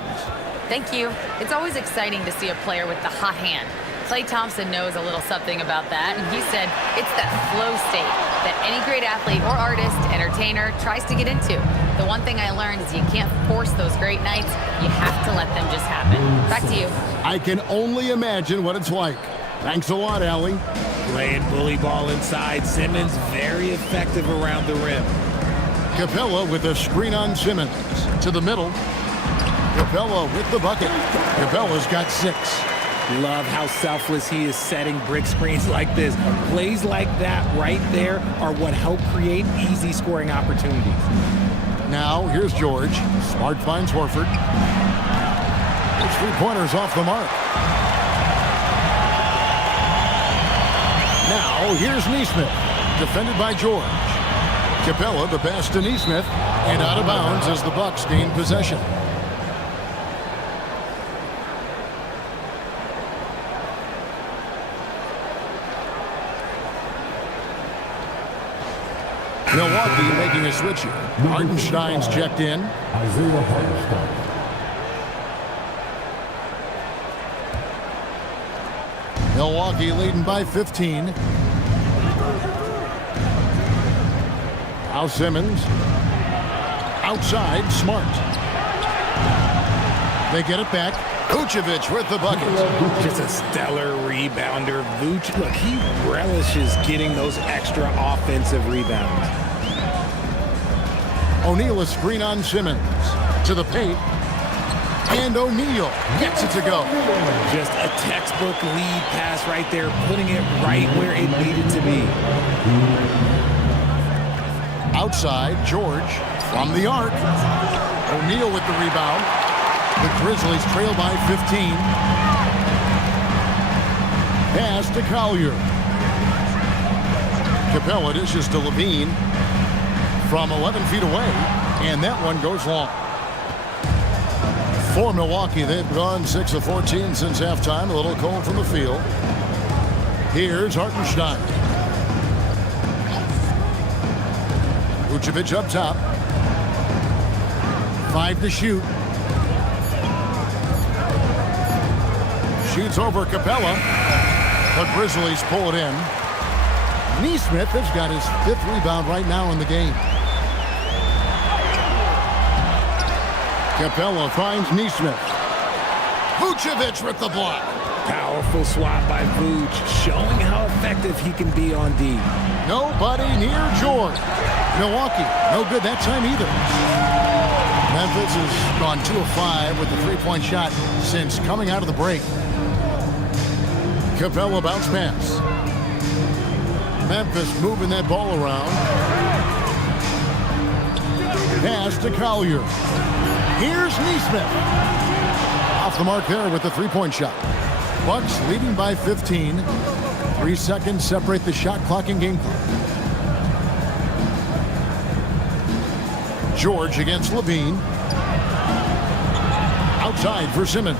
Thank you. It's always exciting to see a player with the hot hand. Klay Thompson knows a little something about that, and he said it's that flow state that any great athlete or artist, entertainer, tries to get into. The one thing I learned is you can't force those great nights. You have to let them just happen. Back to you. I can only imagine what it's like. Thanks a lot, Allie. Playing bully ball inside. Simmons very effective around the rim. Capella with a screen on Simmons. To the middle. Capella with the bucket. Capella's got 6. Love how selfless he is setting brick screens like this. Plays like that right there are what help create easy scoring opportunities. Now, here's George. Smart finds Horford. His 3-pointers off the mark. Now, here's Neesmith. Defended by George. Capella, the pass to Neesmith. And out of bounds as the Bucks gain possession. Milwaukee making a switch here. Hartenstein's checked in. Isaiah Hartenstein. Milwaukee leading by 15. Now Simmons. Outside, Smart. They get it back. Vucevic with the bucket. Just a stellar rebounder. Vuce, look, he relishes getting those extra offensive rebounds. O'Neal a screen on Simmons. To the paint. And O'Neal gets it to go. Just a textbook lead pass right there, putting it right where it needed to be. Outside, George from the arc. O'Neal with the rebound. The Grizzlies trail by 15. Pass to Collier. Capella dishes to Levine from 11 feet away, and that one goes long. For Milwaukee, they've gone 6 of 14 since halftime. A little cold from the field. Here's Hartenstein. Vucevic up top. 5 to shoot. Shoots over Capella. The Grizzlies pull it in. Neesmith has got his 5th rebound right now in the game. Capella finds Neesmith. Vucevic with the block. Powerful swat by Vuce, showing how effective he can be on D. Nobody near George. Milwaukee, no good that time either. Memphis has gone 2 of 5 with the 3-point shot since coming out of the break. Capella bounce pass. Memphis moving that ball around. Pass to Collier. Here's Neesmith. Off the mark there with the 3-point shot. Bucks leading by 15. 3 seconds separate the shot clock and game clock. George against Levine. Outside for Simmons.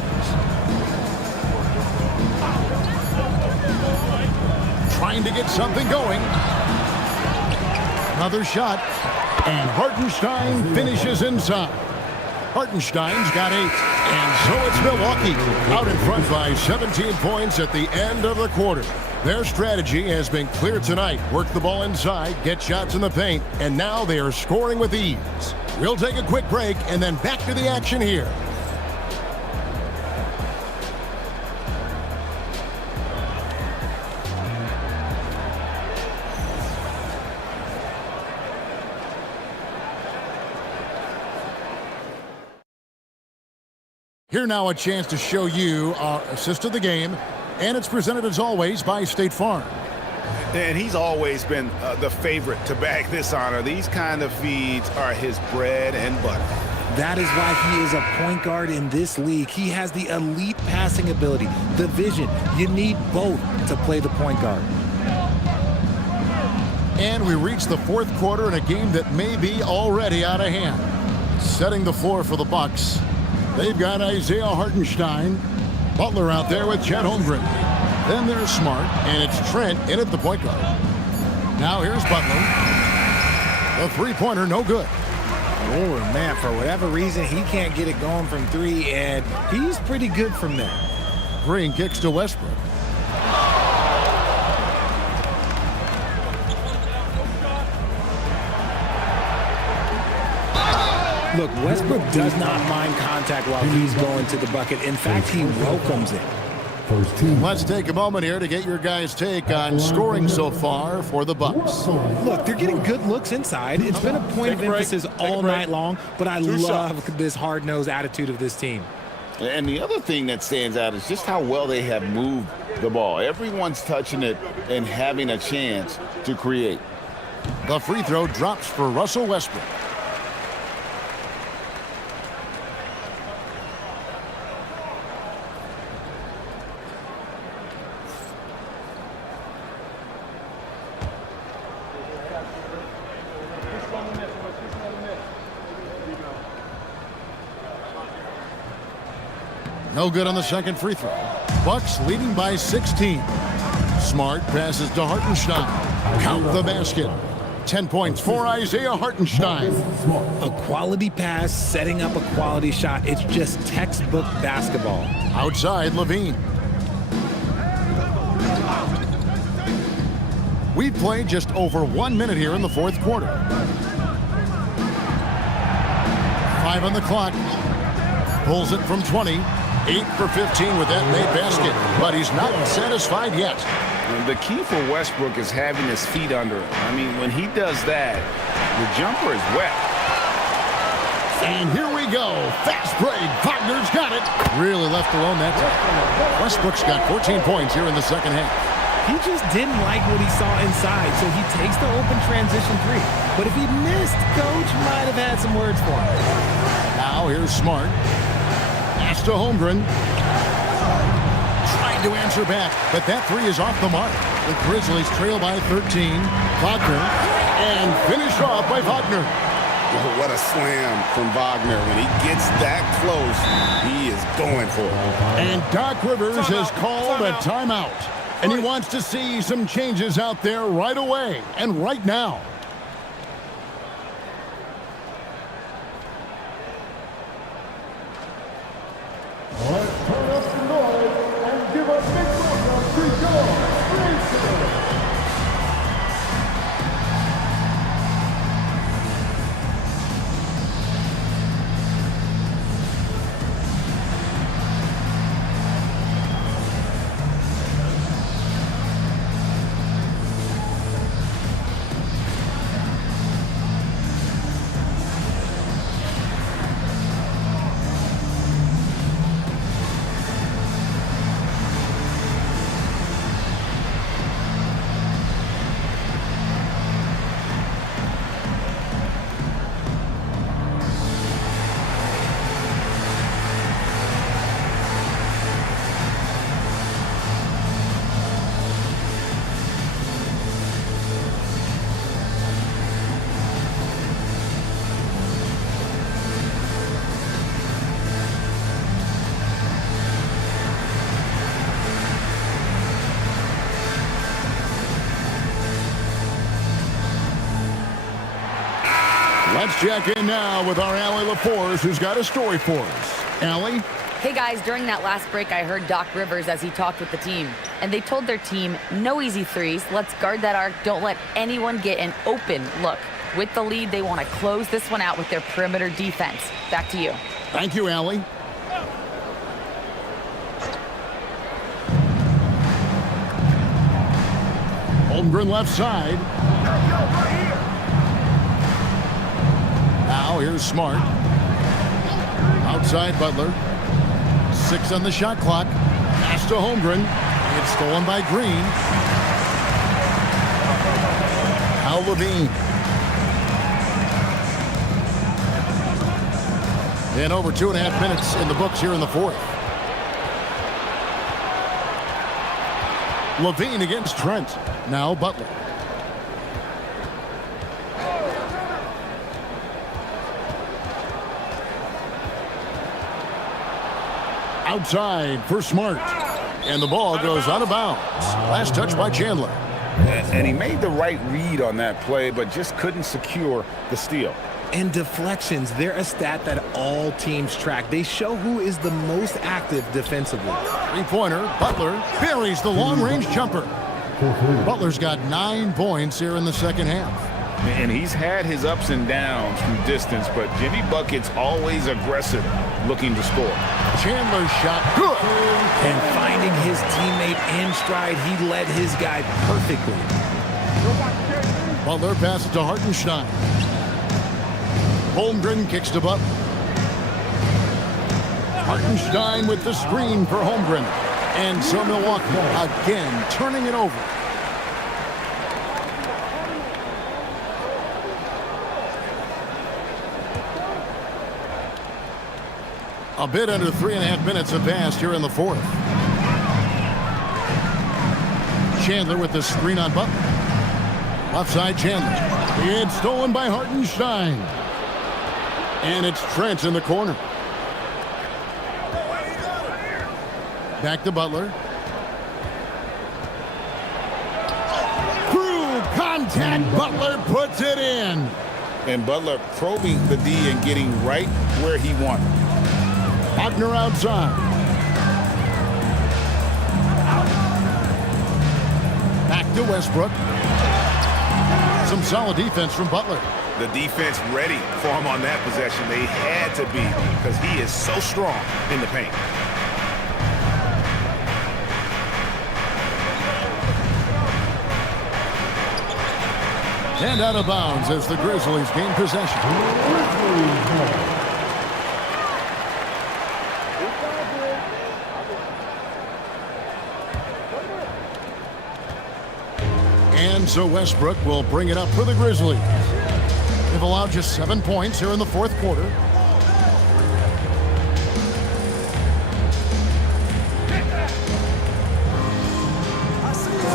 Trying to get something going. Another shot. And Hartenstein finishes inside. Hartenstein's got 8. And so it's Milwaukee out in front by 17 points at the end of the quarter. Their strategy has been clear tonight. Work the ball inside, get shots in the paint, and now they are scoring with ease. We'll take a quick break and then back to the action here. Here now a chance to show you our assist of the game, and it's presented as always by State Farm. And he's always been the favorite to bag this honor. These kind of feeds are his bread and butter. That is why he is a point guard in this league. He has the elite passing ability, the vision. You need both to play the point guard. And we reach the 4th quarter in a game that may be already out of hand. Setting the floor for the Bucks. They've got Isaiah Hartenstein. Butler out there with Chet Holmgren. Then there's Smart, and it's Trent in at the point guard. Now here's Butler. The 3-pointer, no good. Oh, man, for whatever reason, he can't get it going from 3, and he's pretty good from there. Green kicks to Westbrook. Look, Westbrook does not mind contact while he's going to the bucket. In fact, he welcomes it. First team. Let's take a moment here to get your guys' take on scoring so far for the Bucks. Look, they're getting good looks inside. It's been a point of emphasis all night long, but I love this hard-nosed attitude of this team. And the other thing that stands out is just how well they have moved the ball. Everyone's touching it and having a chance to create. The free throw drops for Russell Westbrook. No good on the second free throw. Bucks leading by 16. Smart passes to Hartenstein. Count the basket. 10 points for Isaiah Hartenstein. A quality pass, setting up a quality shot. It's just textbook basketball. Outside, Levine. We've played just over 1 minute here in the fourth quarter. 5 on the clock. Pulls it from 20. 8 for 15 with that made basket, but he's not satisfied yet. And the key for Westbrook is having his feet under him. I mean, when he does that, the jumper is wet. And here we go. Fast break. Wagner's got it. Really left alone that time. Westbrook's got 14 points here in the second half. He just didn't like what he saw inside, so he takes the open transition three. But if he missed, Coach might have had some words for him. Now here's Smart. Pass to Holmgren. Trying to answer back, but that three is off the mark. The Grizzlies trail by 13. Wagner. And finished off by Wagner. Oh, what a slam from Wagner. When he gets that close, he is going for it. And Doc Rivers has called a timeout. And he wants to see some changes out there right away and right now. All right, turn up the noise and give a big welcome to your Grizzlies. Let's check in now with our Allie LaForce, who's got a story for us. Allie? Hey guys, during that last break, I heard Doc Rivers as he talked with the team. And they told their team, no easy threes. Let's guard that arc. Don't let anyone get an open look. With the lead, they want to close this one out with their perimeter defense. Back to you. Thank you, Allie. Holmgren left side. Now here's Smart. Outside Butler. 6 on the shot clock. Pass to Holmgren. It's stolen by Green. Al Levine. And over 2.5 minutes in the books here in the fourth. Levine against Trent. Now Butler. Outside for Smart. And the ball goes out of bounds. Last touch by Chandler. And he made the right read on that play, but just couldn't secure the steal. And deflections, they're a stat that all teams track. They show who is the most active defensively. Three-pointer, Butler buries the long-range jumper. Butler's got 9 points here in the second half. And he's had his ups and downs from distance, but Jimmy Bucket's always aggressive, looking to score. Chandler's shot, good. And finding his teammate in stride, he led his guy perfectly. Butler passes to Hartenstein. Holmgren kicks to Butler. Hartenstein with the screen for Holmgren. And so Milwaukee again turning it over. A bit under 3.5 minutes have passed here in the fourth. Chandler with the screen on Butler. Left side Chandler. It's stolen by Hartenstein. And it's Trent in the corner. Back to Butler. Through contact, Butler puts it in. And Butler probing the D and getting right where he wanted. Wagner outside. Back to Westbrook. Some solid defense from Butler. The defense ready for him on that possession. They had to be, because he is so strong in the paint. And out of bounds as the Grizzlies gain possession. And so Westbrook will bring it up for the Grizzlies. They've allowed just 7 points here in the fourth quarter.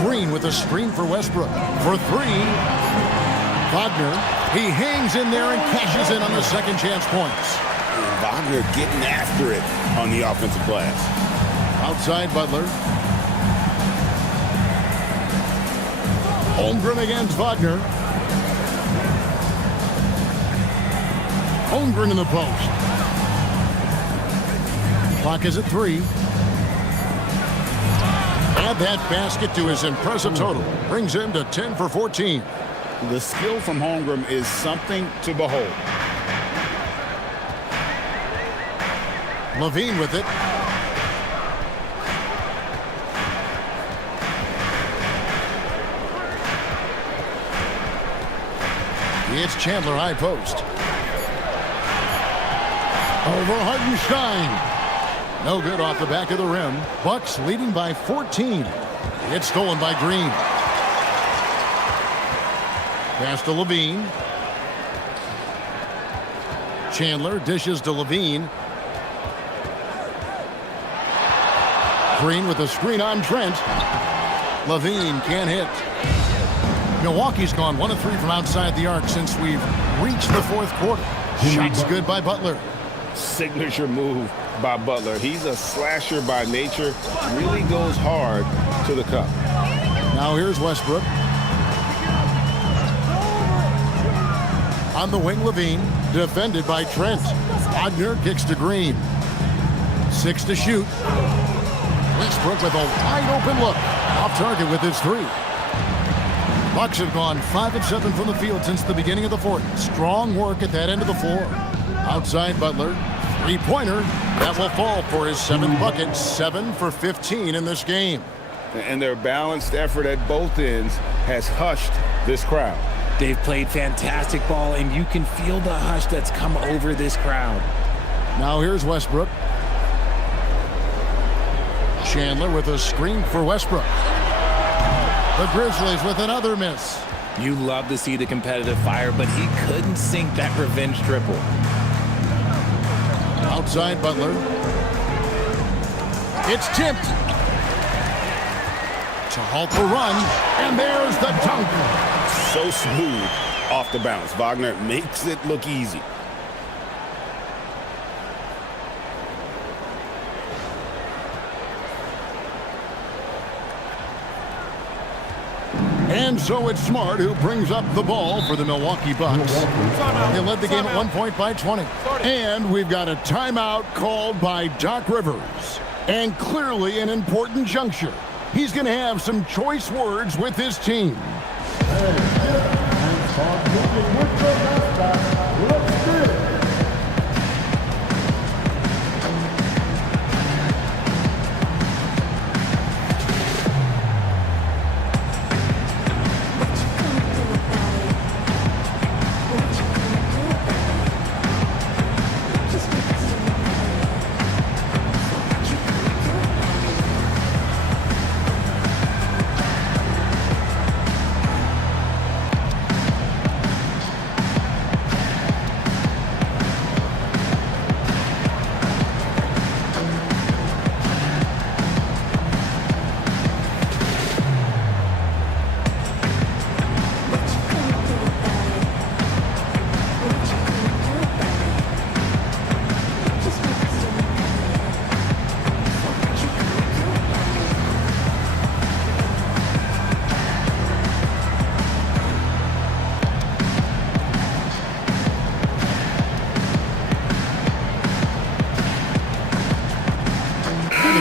Green with a screen for Westbrook. For three. Wagner, he hangs in there and cashes in on the second chance points. And Wagner getting after it on the offensive glass. Outside Butler. Holmgren against Wagner. Holmgren in the post. Clock is at 3. Add that basket to his impressive total. Brings him to 10 for 14. The skill from Holmgren is something to behold. Levine with it. It's Chandler high post. Over Hartenstein. No good off the back of the rim. Bucks leading by 14. It's stolen by Green. Pass to Levine. Chandler dishes to Levine. Green with a screen on Trent. Levine can't hit. Milwaukee's gone 1 of 3 from outside the arc since we've reached the fourth quarter. Shots good by Butler. Signature move by Butler. He's a slasher by nature. Really goes hard to the cup. Now here's Westbrook. On the wing, Levine. Defended by Trent. Wagner kicks to Green. 6 to shoot. Westbrook with a wide open look. Off target with his 3. Bucks have gone 5 of 7 from the field since the beginning of the fourth. Strong work at that end of the floor. Outside Butler. 3-pointer. That will fall for his 7th bucket. 7 for 15 in this game. And their balanced effort at both ends has hushed this crowd. They've played fantastic ball, and you can feel the hush that's come over this crowd. Now here's Westbrook. Chandler with a screen for Westbrook. The Grizzlies with another miss. You love to see the competitive fire, but he couldn't sink that revenge triple. Outside Butler. It's tipped. To halt the run, and there's the dunk. So smooth off the bounce. Wagner makes it look easy. And so it's Smart who brings up the ball for the Milwaukee Bucks. They led the game at 1 point by 20. And we've got a timeout called by Doc Rivers. And clearly an important juncture. He's going to have some choice words with his team. Transmitting with the mascot, let's spin.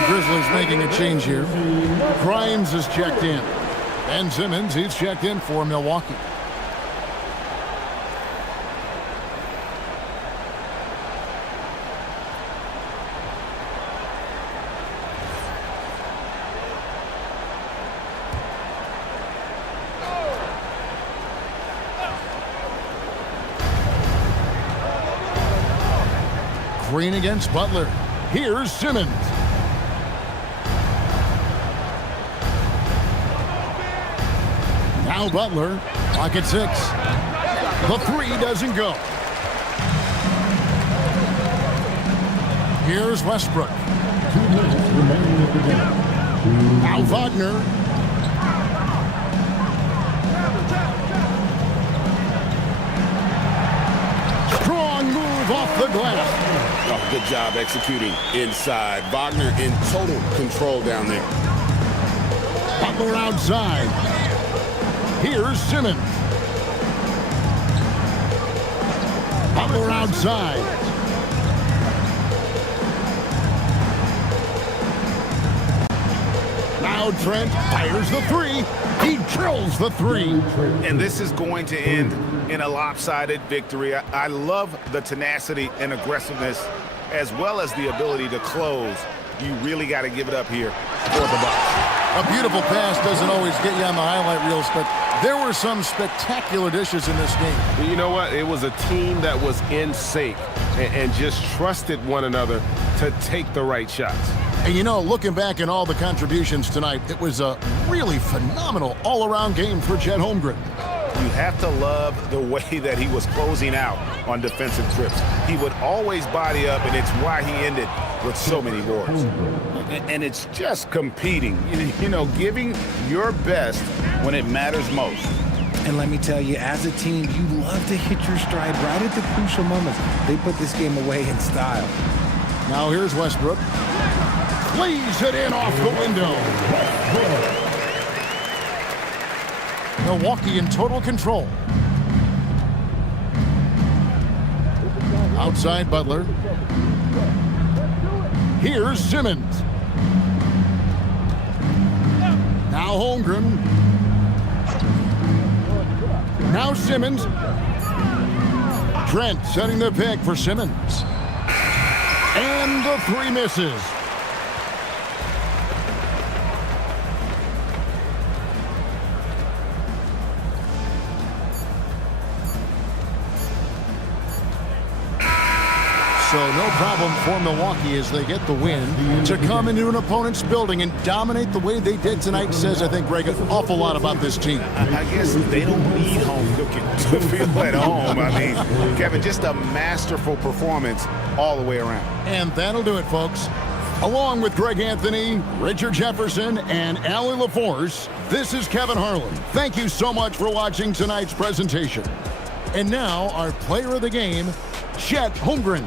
Grizzlies making a change here. Grimes is checked in. Ben Simmons, he's checked in for Milwaukee. Green against Butler. Here's Simmons. Now Butler, pocket 6. The 3 doesn't go. Here's Westbrook. 2 minutes remaining in the game. Now Wagner. Strong move off the glass. Oh, good job executing inside. Wagner in total control down there. Butler outside. Here's Simmons. Butler outside. Now Trent fires the 3. He drills the 3. And this is going to end in a lopsided victory. I love the tenacity and aggressiveness as well as the ability to close. You really got to give it up here for the Bucks. A beautiful pass doesn't always get you on the highlight reels, but there were some spectacular dishes in this game. You know what? It was a team that was in sync and just trusted one another to take the right shots. And you know, looking back at all the contributions tonight, it was a really phenomenal all-around game for Chet Holmgren. You have to love the way that he was closing out on defensive trips. He would always body up, and it's why he ended with so many boards. And it's just competing, you know, giving your best when it matters most. And let me tell you, as a team, you love to hit your stride right at the crucial moments. They put this game away in style. Now here's Westbrook. Plays it in off the window. Milwaukee in total control. Outside Butler. Here's Simmons. Now Holmgren. Now Simmons. Trent setting the pick for Simmons. And the 3 misses. So no problem for Milwaukee as they get the win. To come into an opponent's building and dominate the way they did tonight says, I think, Greg, an awful lot about this team. I guess they don't need home cooking to feel at home. I mean, Kevin, just a masterful performance all the way around. And that'll do it, folks. Along with Greg Anthony, Richard Jefferson, and Allie LaForce, this is Kevin Harlan. Thank you so much for watching tonight's presentation. And now, our player of the game, Chet Holmgren.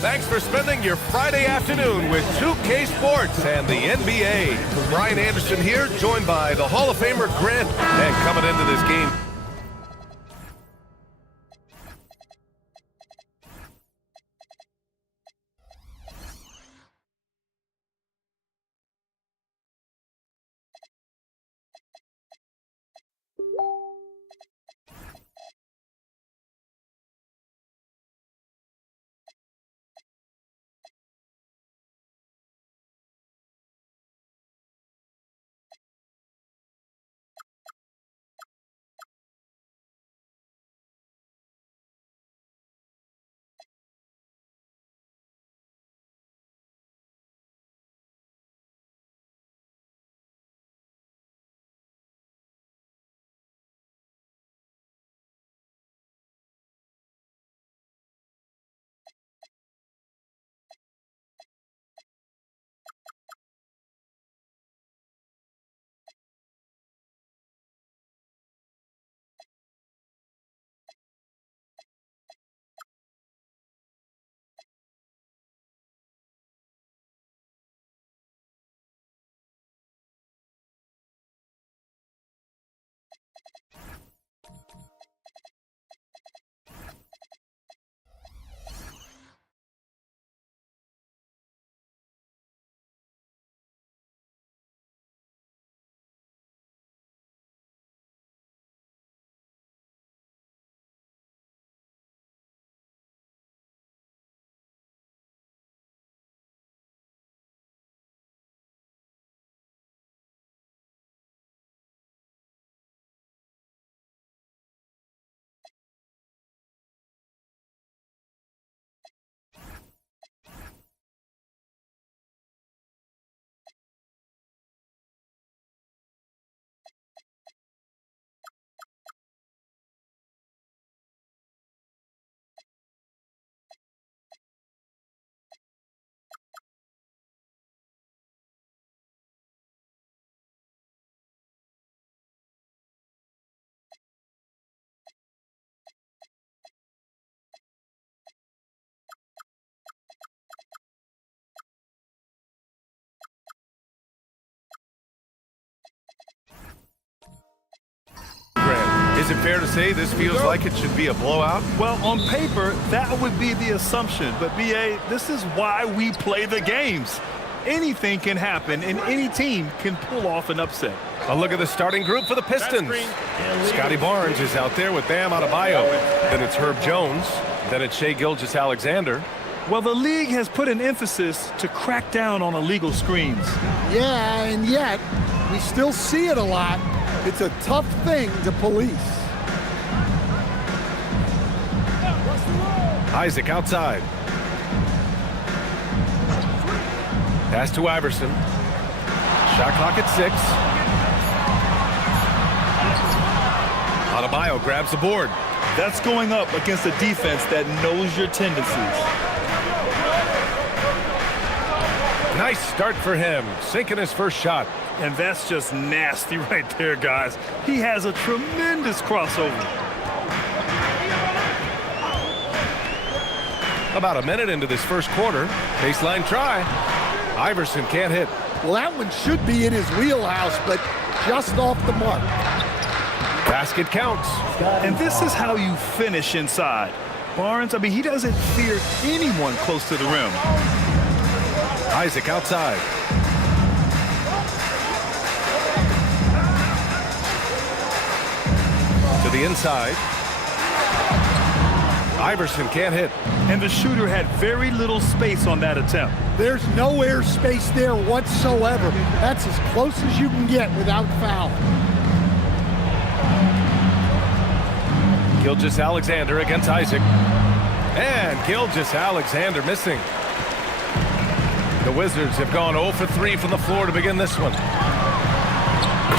Thanks for spending your Friday afternoon with 2K Sports and the NBA. Brian Anderson here, joined by the Hall of Famer Grant. And coming into this game, is it fair to say this feels like it should be a blowout? Well, on paper, that would be the assumption. But, B.A., this is why we play the games. Anything can happen, and any team can pull off an upset. A look at the starting group for the Pistons. Scotty Barnes is out there with Bam Adebayo. Then it's Herb Jones. Then it's Shai Gilgeous-Alexander. Well, the league has put an emphasis to crack down on illegal screens. Yeah, and yet we still see it a lot. It's a tough thing to police. Isaac outside. Pass to Iverson. Shot clock at 6. Adebayo grabs the board. That's going up against a defense that knows your tendencies. Nice start for him, sinking his first shot. And that's just nasty right there, guys. He has a tremendous crossover. About a minute into this first quarter. Baseline try. Iverson can't hit. Well, that one should be in his wheelhouse, but just off the mark. Basket counts. And this is how you finish inside. Barnes, I mean, he doesn't fear anyone close to the rim. Isaac outside. To the inside. Iverson can't hit. And the shooter had very little space on that attempt. There's no air space there whatsoever. That's as close as you can get without foul. Gilgeous-Alexander against Isaac. And Gilgeous-Alexander missing. The Wizards have gone 0 for 3 from the floor to begin this one.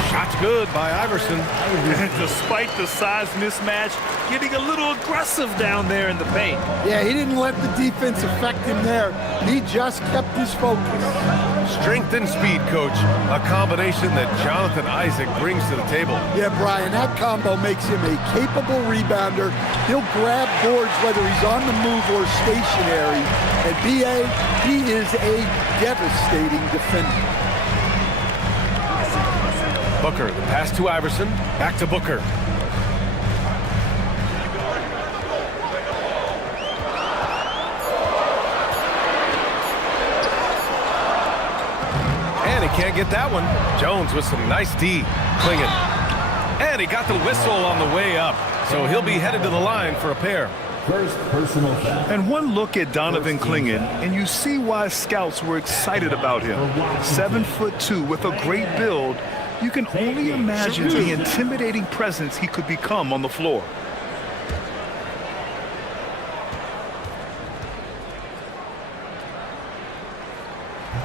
Shot's good by Iverson. And despite the size mismatch, getting a little aggressive down there in the paint. Yeah, he didn't let the defense affect him there. He just kept his focus. Strength and speed, coach. A combination that Jonathan Isaac brings to the table. Yeah, Brian, that combo makes him a capable rebounder. He'll grab boards whether he's on the move or stationary. And B.A., he is a devastating defender. Booker, the pass to Iverson. Back to Booker. And he can't get that one. Jones with some nice D. Clingan. And he got the whistle on the way up. So he'll be headed to the line for a pair. First personal foul. And one look at Donovan Clingan, and you see why scouts were excited about him. 7'2" with a great build. You can only imagine the intimidating presence he could become on the floor.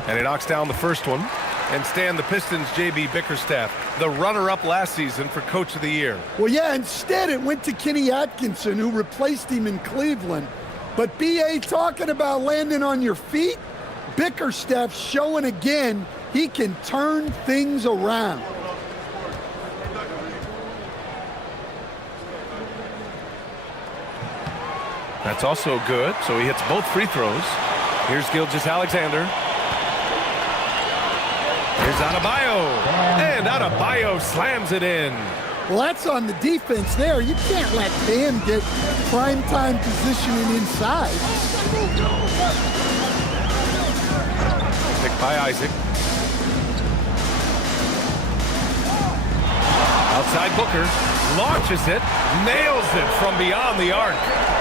And he knocks down the first one. And Stan, the Pistons' J.B. Bickerstaff, the runner-up last season for Coach of the Year. Well, yeah, instead it went to Kenny Atkinson, who replaced him in Cleveland. But B.A. talking about landing on your feet, Bickerstaff showing again he can turn things around. That's also good, so he hits both free throws. Here's Gilgeous-Alexander. Here's Adebayo. And Adebayo slams it in. Well, that's on the defense there. You can't let Bam get primetime positioning inside. Picked by Isaac. Outside Booker. Launches it. Nails it from beyond the arc.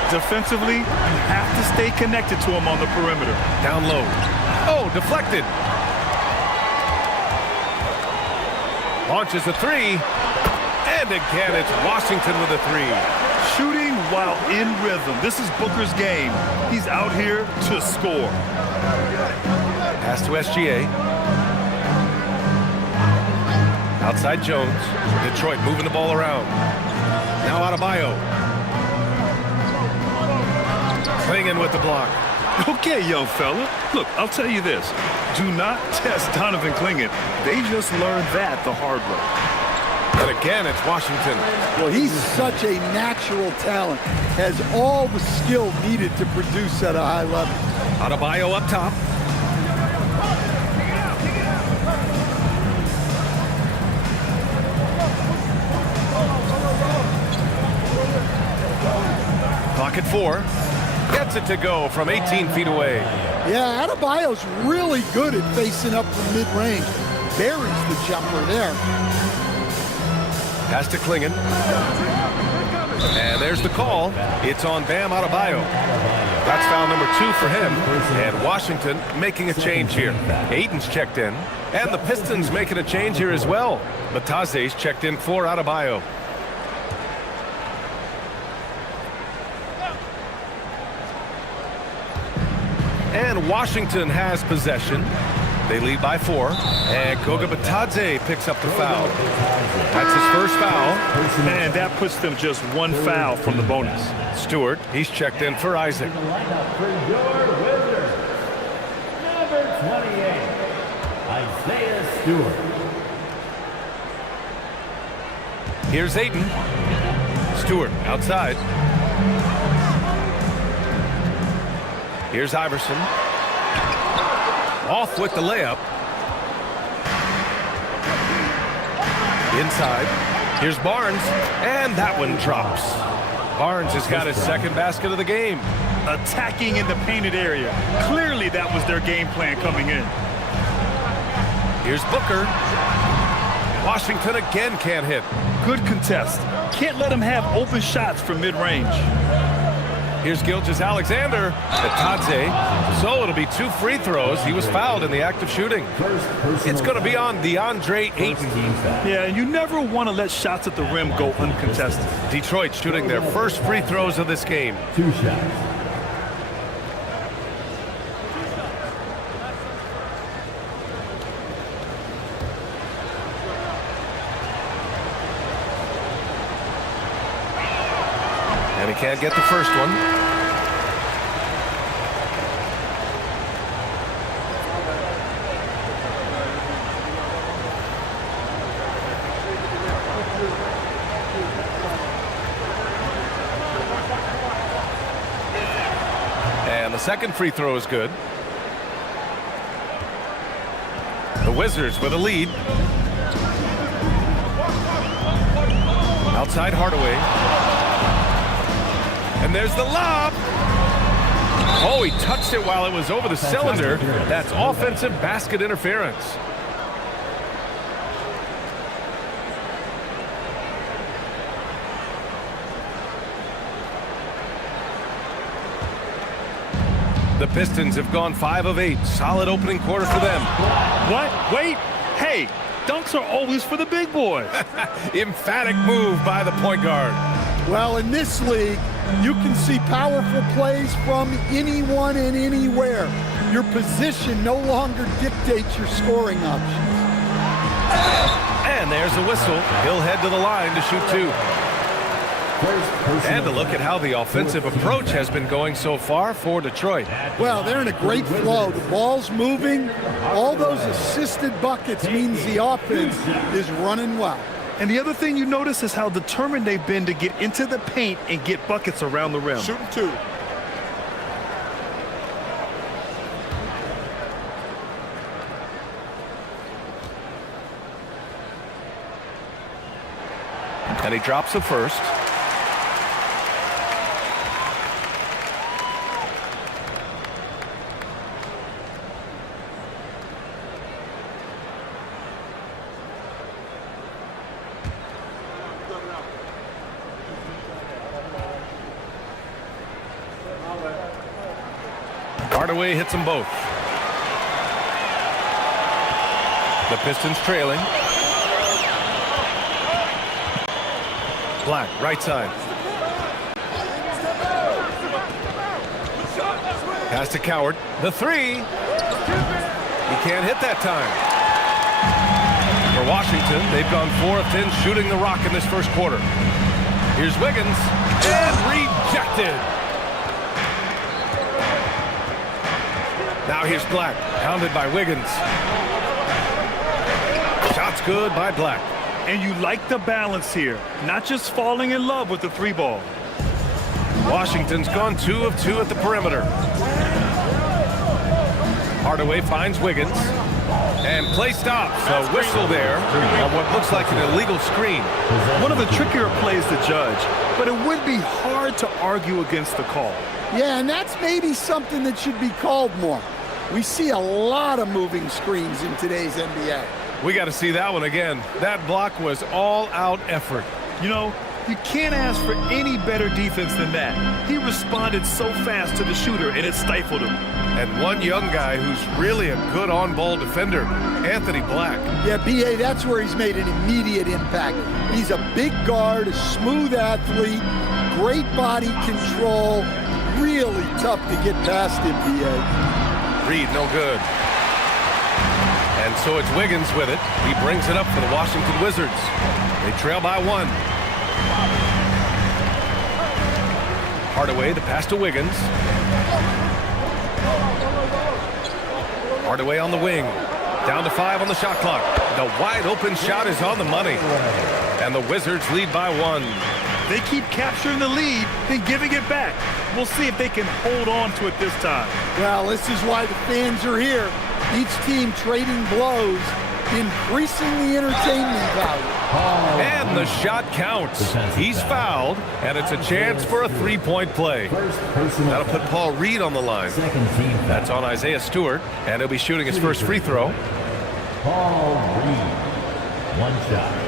Defensively, you have to stay connected to him on the perimeter. Down low. Oh, deflected. Launches a three. And again, it's Washington with a three. Shooting while in rhythm. This is Booker's game. He's out here to score. Pass to SGA. Outside Jones. Detroit moving the ball around. Now Adebayo. Clingan with the block. Okay, young fella. Look, I'll tell you this. Do not test Donovan Clingan. They just learned that the hard way. And again, it's Washington. Well, he's such a natural talent. Has all the skill needed to produce at a high level. Adebayo up top. Pocket four. Gets it to go from 18 feet away. Yeah, Adebayo's really good at facing up from mid-range. Buries the jumper there. Pass to Clingan. And there's the call. It's on Bam Adebayo. That's foul number 2 for him. And Washington making a change here. Aiden's checked in. And the Pistons making a change here as well. Bataze's checked in for Adebayo. And Washington has possession. They lead by 4. And Goga Bitadze picks up the foul. That's his first foul. And that puts them just 1 foul from the bonus. Stewart, he's checked in for Isaac. For your Wizards, number 28, Isaiah Stewart. Here's Aiden. Stewart outside. Here's Iverson. Off with the layup. Inside. Here's Barnes. And that one drops. Barnes has got his second basket of the game. Attacking in the painted area. Clearly that was their game plan coming in. Here's Booker. Washington again can't hit. Good contest. Can't let him have open shots from mid-range. Here's Gilgeous-Alexander. Bitadze. So it'll be 2 free throws. He was fouled in the act of shooting. It's going to be on DeAndre Ayton. Yeah, and you never want to let shots at the rim go uncontested. Detroit shooting their first free throws of this game. 2 shots. And he can't get the first one. And the second free throw is good. The Wizards with a lead. Outside Hardaway. And there's the lob. Oh, he touched it while it was over the cylinder. That's offensive basket interference. The Pistons have gone 5 of 8. Solid opening quarter for them. What? Wait. Hey, dunks are always for the big boys. Emphatic move by the point guard. Well, in this league, you can see powerful plays from anyone and anywhere. Your position no longer dictates your scoring options. And there's a whistle. He'll head to the line to shoot 2. And a look at how the offensive approach has been going so far for Detroit. Well, they're in a great flow. The ball's moving. All those assisted buckets means the offense is running well. And the other thing you notice is how determined they've been to get into the paint and get buckets around the rim. Shooting 2. And he drops the first. Hardaway hits them both. The Pistons trailing. Black, right side. Pass to Coward. The 3. He can't hit that time. For Washington, they've gone 4 of 10 shooting the rock in this first quarter. Here's Wiggins. And rejected. Now here's Black, pounded by Wiggins. Shot's good by Black. And you like the balance here, not just falling in love with the 3 ball. Washington's gone 2 of 2 at the perimeter. Hardaway finds Wiggins. And play stops. A whistle there on what looks like an illegal screen. One of the trickier plays to judge, but it would be hard to argue against the call. Yeah, and that's maybe something that should be called more. We see a lot of moving screens in today's NBA. We got to see that one again. That block was all-out effort. You know, you can't ask for any better defense than that. He responded so fast to the shooter, and it stifled him. And one young guy who's really a good on-ball defender, Anthony Black. Yeah, B.A., that's where he's made an immediate impact. He's a big guard, a smooth athlete, great body control, really tough to get past him, B.A. Reed, no good. And so it's Wiggins with it. He brings it up for the Washington Wizards. They trail by 1. Hardaway, the pass to Wiggins. Hardaway on the wing. Down to 5 on the shot clock. The wide open shot is on the money. And the Wizards lead by 1. They keep capturing the lead and giving it back. We'll see if they can hold on to it this time. Well, this is why the fans are here. Each team trading blows, increasing the entertainment value. And the shot counts. He's fouled, and it's a chance for a 3-point play. That'll put Paul Reed on the line. That's on Isaiah Stewart, and he'll be shooting his first free throw. Paul Reed, 1 shot.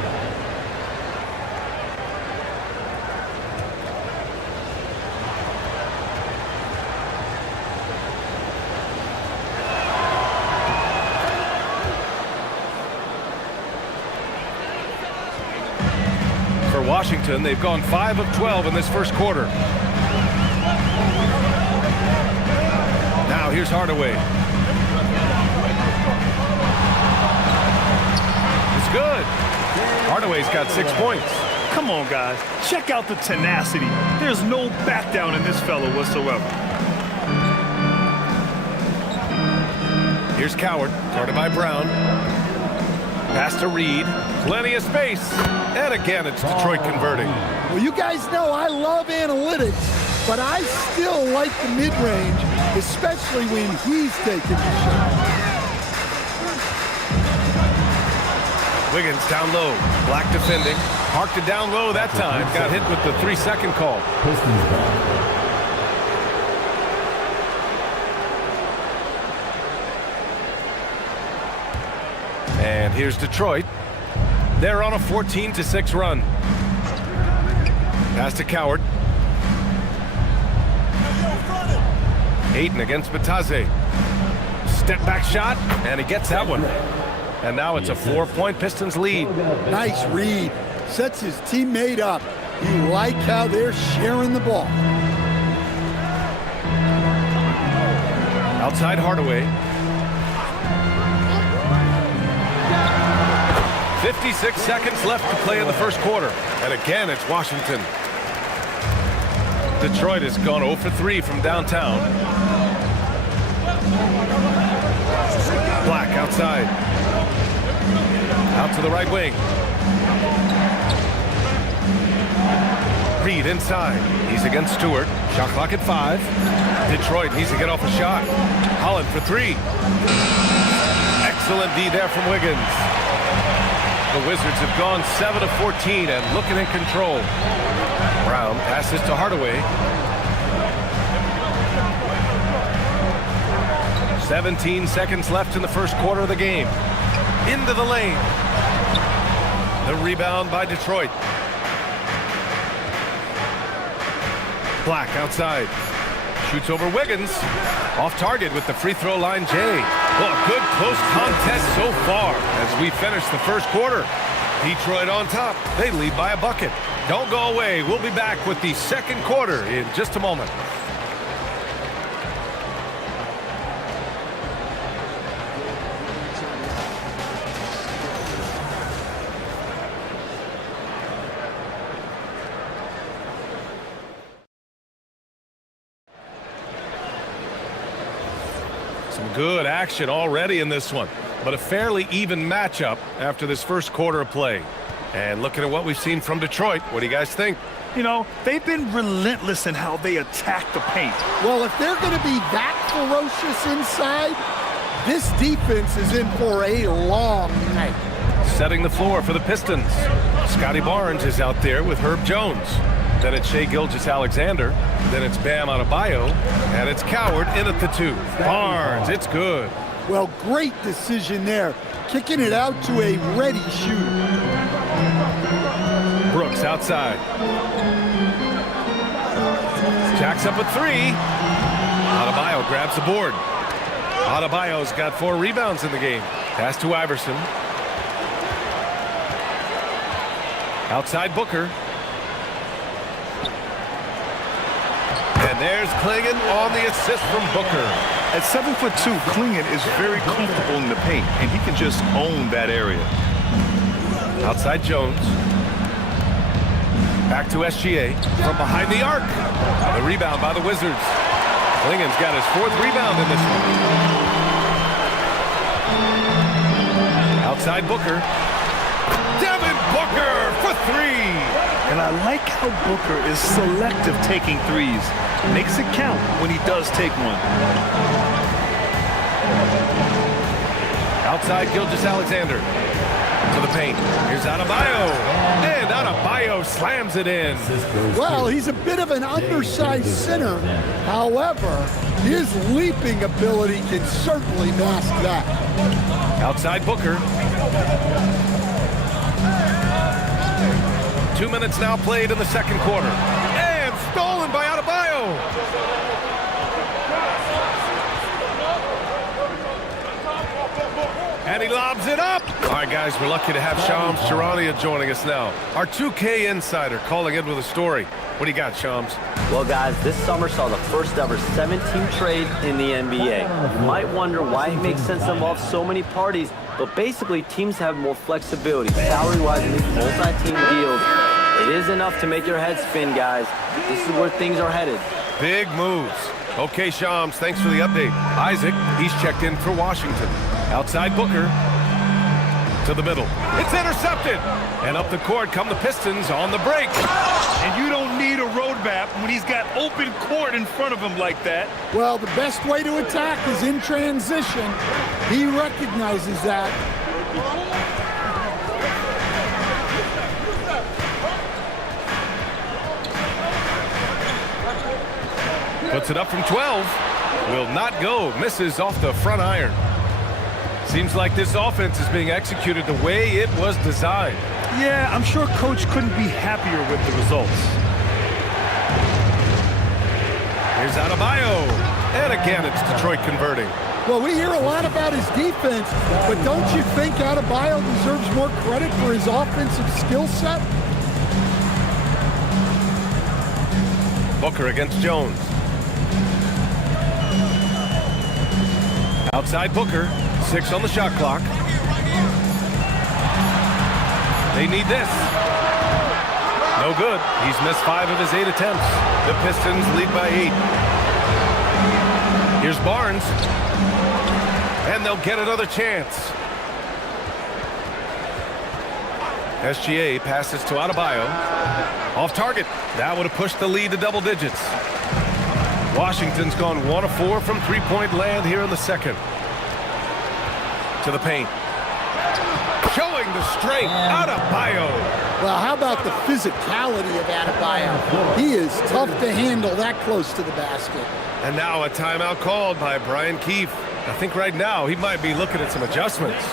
Washington, they've gone 5 of 12 in this first quarter. Now here's Hardaway. It's good. Hardaway's got 6 points. Come on, guys. Check out the tenacity. There's no back down in this fellow whatsoever. Here's Coward, guarded by Brown. Pass to Reed. Plenty of space. And again, it's Detroit converting. Well, you guys know I love analytics, but I still like the mid-range especially when he's taking the shot. Wiggins down low. Black defending. Parked it down low that time. Got hit with the 3-second call. Pistons ball. And here's Detroit. They're on a 14-6 run. Pass to Coward. Ayton against Bataze. Step back shot, and he gets that one. And now it's a 4-point Pistons lead. Nice read. Sets his teammate up. You like how they're sharing the ball. Outside Hardaway. 56 seconds left to play in the first quarter. And again, it's Washington. Detroit has gone 0 for 3 from downtown. Black outside. Out to the right wing. Reed inside. He's against Stewart. Shot clock at 5. Detroit needs to get off a shot. Holland for 3. Excellent D there from Wiggins. The Wizards have gone 7 of 14 and looking in control. Brown passes to Hardaway. 17 seconds left in the first quarter of the game. Into the lane. The rebound by Detroit. Black outside. Shoots over Wiggins. Off target with the free throw line, Jay. Well, a good close contest so far as we finish the first quarter. Detroit on top. They lead by a bucket. Don't go away. We'll be back with the second quarter in just a moment. Some good action already in this one, but a fairly even matchup after this first quarter of play. And looking at what we've seen from Detroit, what do you guys think? You know, they've been relentless in how they attack the paint. Well, if they're going to be that ferocious inside, this defense is in for a long night. Setting the floor for the Pistons. Scotty Barnes is out there with Herb Jones. Then it's Shai Gilgeous-Alexander. Then it's Bam Adebayo. And it's Coward in at the 2. Barnes, it's good. Well, great decision there. Kicking it out to a ready shooter. Brooks outside. Jacks up with 3. Adebayo grabs the board. Adebayo's got 4 rebounds in the game. Pass to Iverson. Outside Booker. And there's Klingon on the assist from Booker. At 7'2", Klingon is very comfortable in the paint, and he can just own that area. Outside Jones. Back to SGA from behind the arc. The rebound by the Wizards. Klingon's got his 4th rebound in this one. Outside Booker. Devin Booker for 3. And I like how Booker is selective taking threes. Makes it count when he does take one. Outside Gilgeous-Alexander. To the paint. Here's Adebayo. And Adebayo slams it in. Well, he's a bit of an undersized center. However, his leaping ability can certainly mask that. Outside Booker. 2 minutes now played in the second quarter. And stolen by Adebayo. And he lobs it up. All right, guys, we're lucky to have Shams Charania joining us now. Our 2K insider calling in with a story. What do you got, Shams? Well, guys, this summer saw the first ever 7-team trade in the NBA. You might wonder why it makes sense to involve so many parties, but basically teams have more flexibility. Salary-wise in these multi-team deals, it is enough to make your head spin, guys. This is where things are headed. Big moves. Okay, Shams, thanks for the update. Isaac, he's checked in for Washington. Outside Booker. To the middle. It's intercepted. And up the court come the Pistons on the break. And you don't need a roadmap when he's got open court in front of him like that. Well, the best way to attack is in transition. He recognizes that. Puts it up from 12. Will not go. Misses off the front iron. Seems like this offense is being executed the way it was designed. Yeah, I'm sure Coach couldn't be happier with the results. Here's Adebayo. And again, it's Detroit converting. Well, we hear a lot about his defense, but don't you think Adebayo deserves more credit for his offensive skill set? Booker against Jones. Outside Booker. 6 on the shot clock. They need this. No good. He's missed 5 of his 8 attempts. The Pistons lead by 8. Here's Barnes. And they'll get another chance. SGA passes to Adebayo. Off target. That would have pushed the lead to double digits. Washington's gone 1 of 4 from three-point land here in the second. To the paint. Showing the strength. Adebayo. Well, how about the physicality of Adebayo? He is tough to handle that close to the basket. And now a timeout called by Brian Keefe. I think right now he might be looking at some adjustments.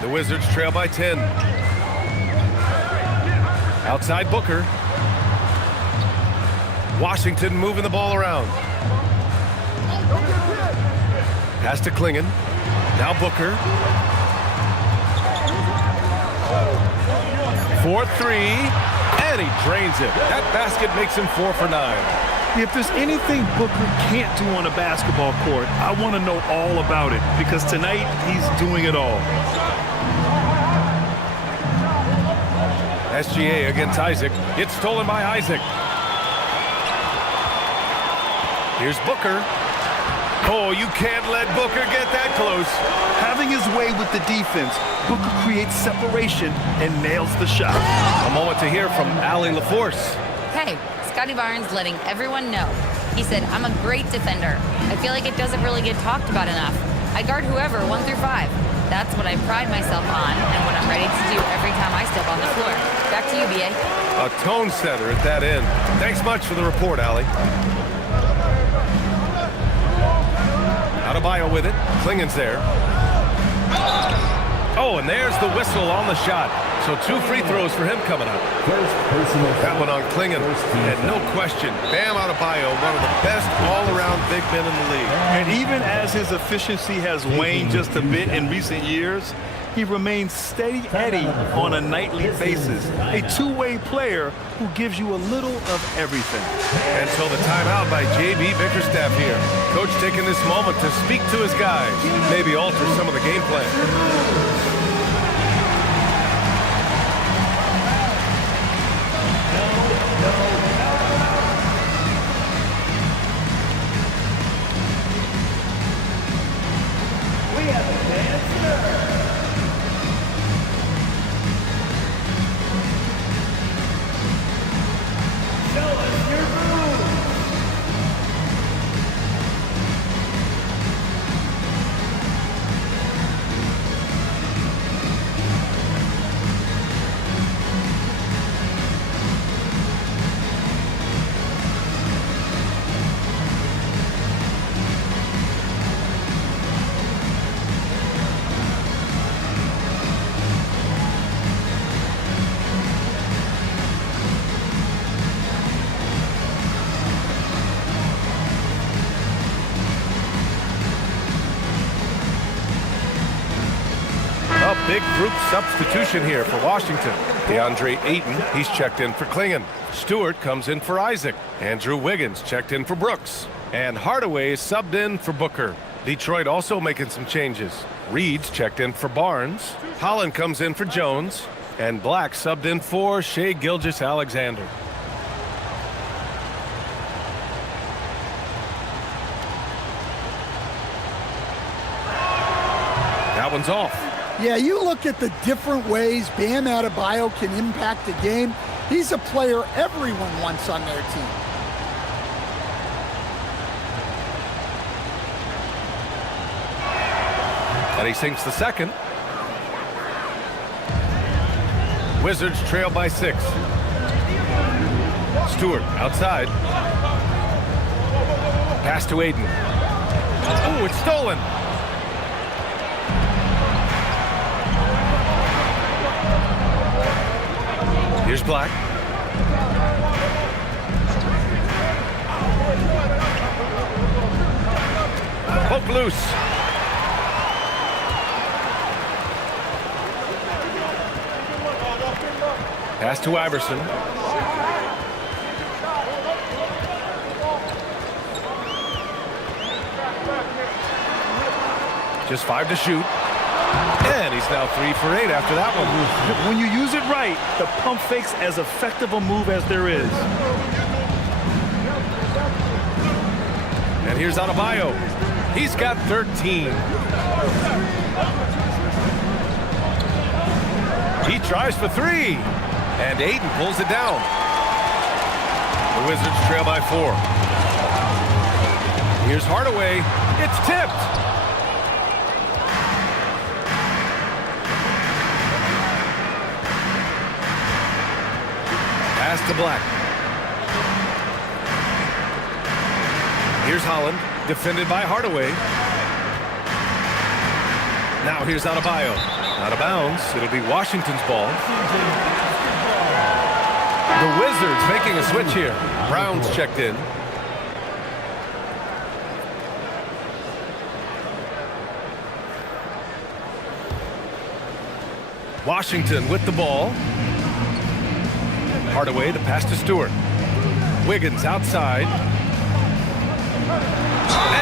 The Wizards trail by 10. Outside Booker. Washington moving the ball around. Pass to Klingon. Now Booker. 4-3. And he drains it. That basket makes him 4 for 9. If there's anything Booker can't do on a basketball court, I want to know all about it, because tonight he's doing it all. SGA against Isaac. It's stolen by Isaac. Here's Booker. Oh, you can't let Booker get that close. Having his way with the defense, Booker creates separation and nails the shot. A moment to hear from Allie LaForce. Hey, Scotty Barnes letting everyone know. He said, I'm a great defender. I feel like it doesn't really get talked about enough. I guard whoever 1 through 5. That's what I pride myself on and what I'm ready to do every time I step on the floor. Back to you, B.A. A tone setter at that end. Thanks much for the report, Allie. Adebayo with it. Klingon's there. Oh, and there's the whistle on the shot. So 2 free throws for him coming up. That one on Klingon. And no question, Bam Adebayo, one of the best all-around big men in the league. And even as his efficiency has waned just a bit in recent years, he remains steady Eddie on a nightly basis. A two-way player who gives you a little of everything. And so the timeout by J.B. Bickerstaff here. Coach taking this moment to speak to his guys, maybe alter some of the game plan. Big group substitution here for Washington. DeAndre Ayton, he's checked in for Klingen. Stewart comes in for Isaac. Andrew Wiggins checked in for Brooks. And Hardaway is subbed in for Booker. Detroit also making some changes. Reed's checked in for Barnes. Holland comes in for Jones. And Black subbed in for Shai Gilgeous-Alexander. That one's off. Yeah, you look at the different ways Bam Adebayo can impact the game. He's a player everyone wants on their team. And he sinks the second. Wizards trail by 6. Stewart outside. Pass to Ayton. Oh, it's stolen. Here's Black. Poke loose. Pass to Iverson. Just 5 to shoot. And he's now 3 for 8 after that one. When you use it right, the pump fake's as effective a move as there is. And here's Adebayo. He's got 13. He tries for 3. And Ayton pulls it down. The Wizards trail by 4. Here's Hardaway. It's tipped. Pass to Black. Here's Holland, defended by Hardaway. Now here's Adebayo. Out of bounds. It'll be Washington's ball. The Wizards making a switch here. Brown's checked in. Washington with the ball. Hardaway, the pass to Stewart. Wiggins outside.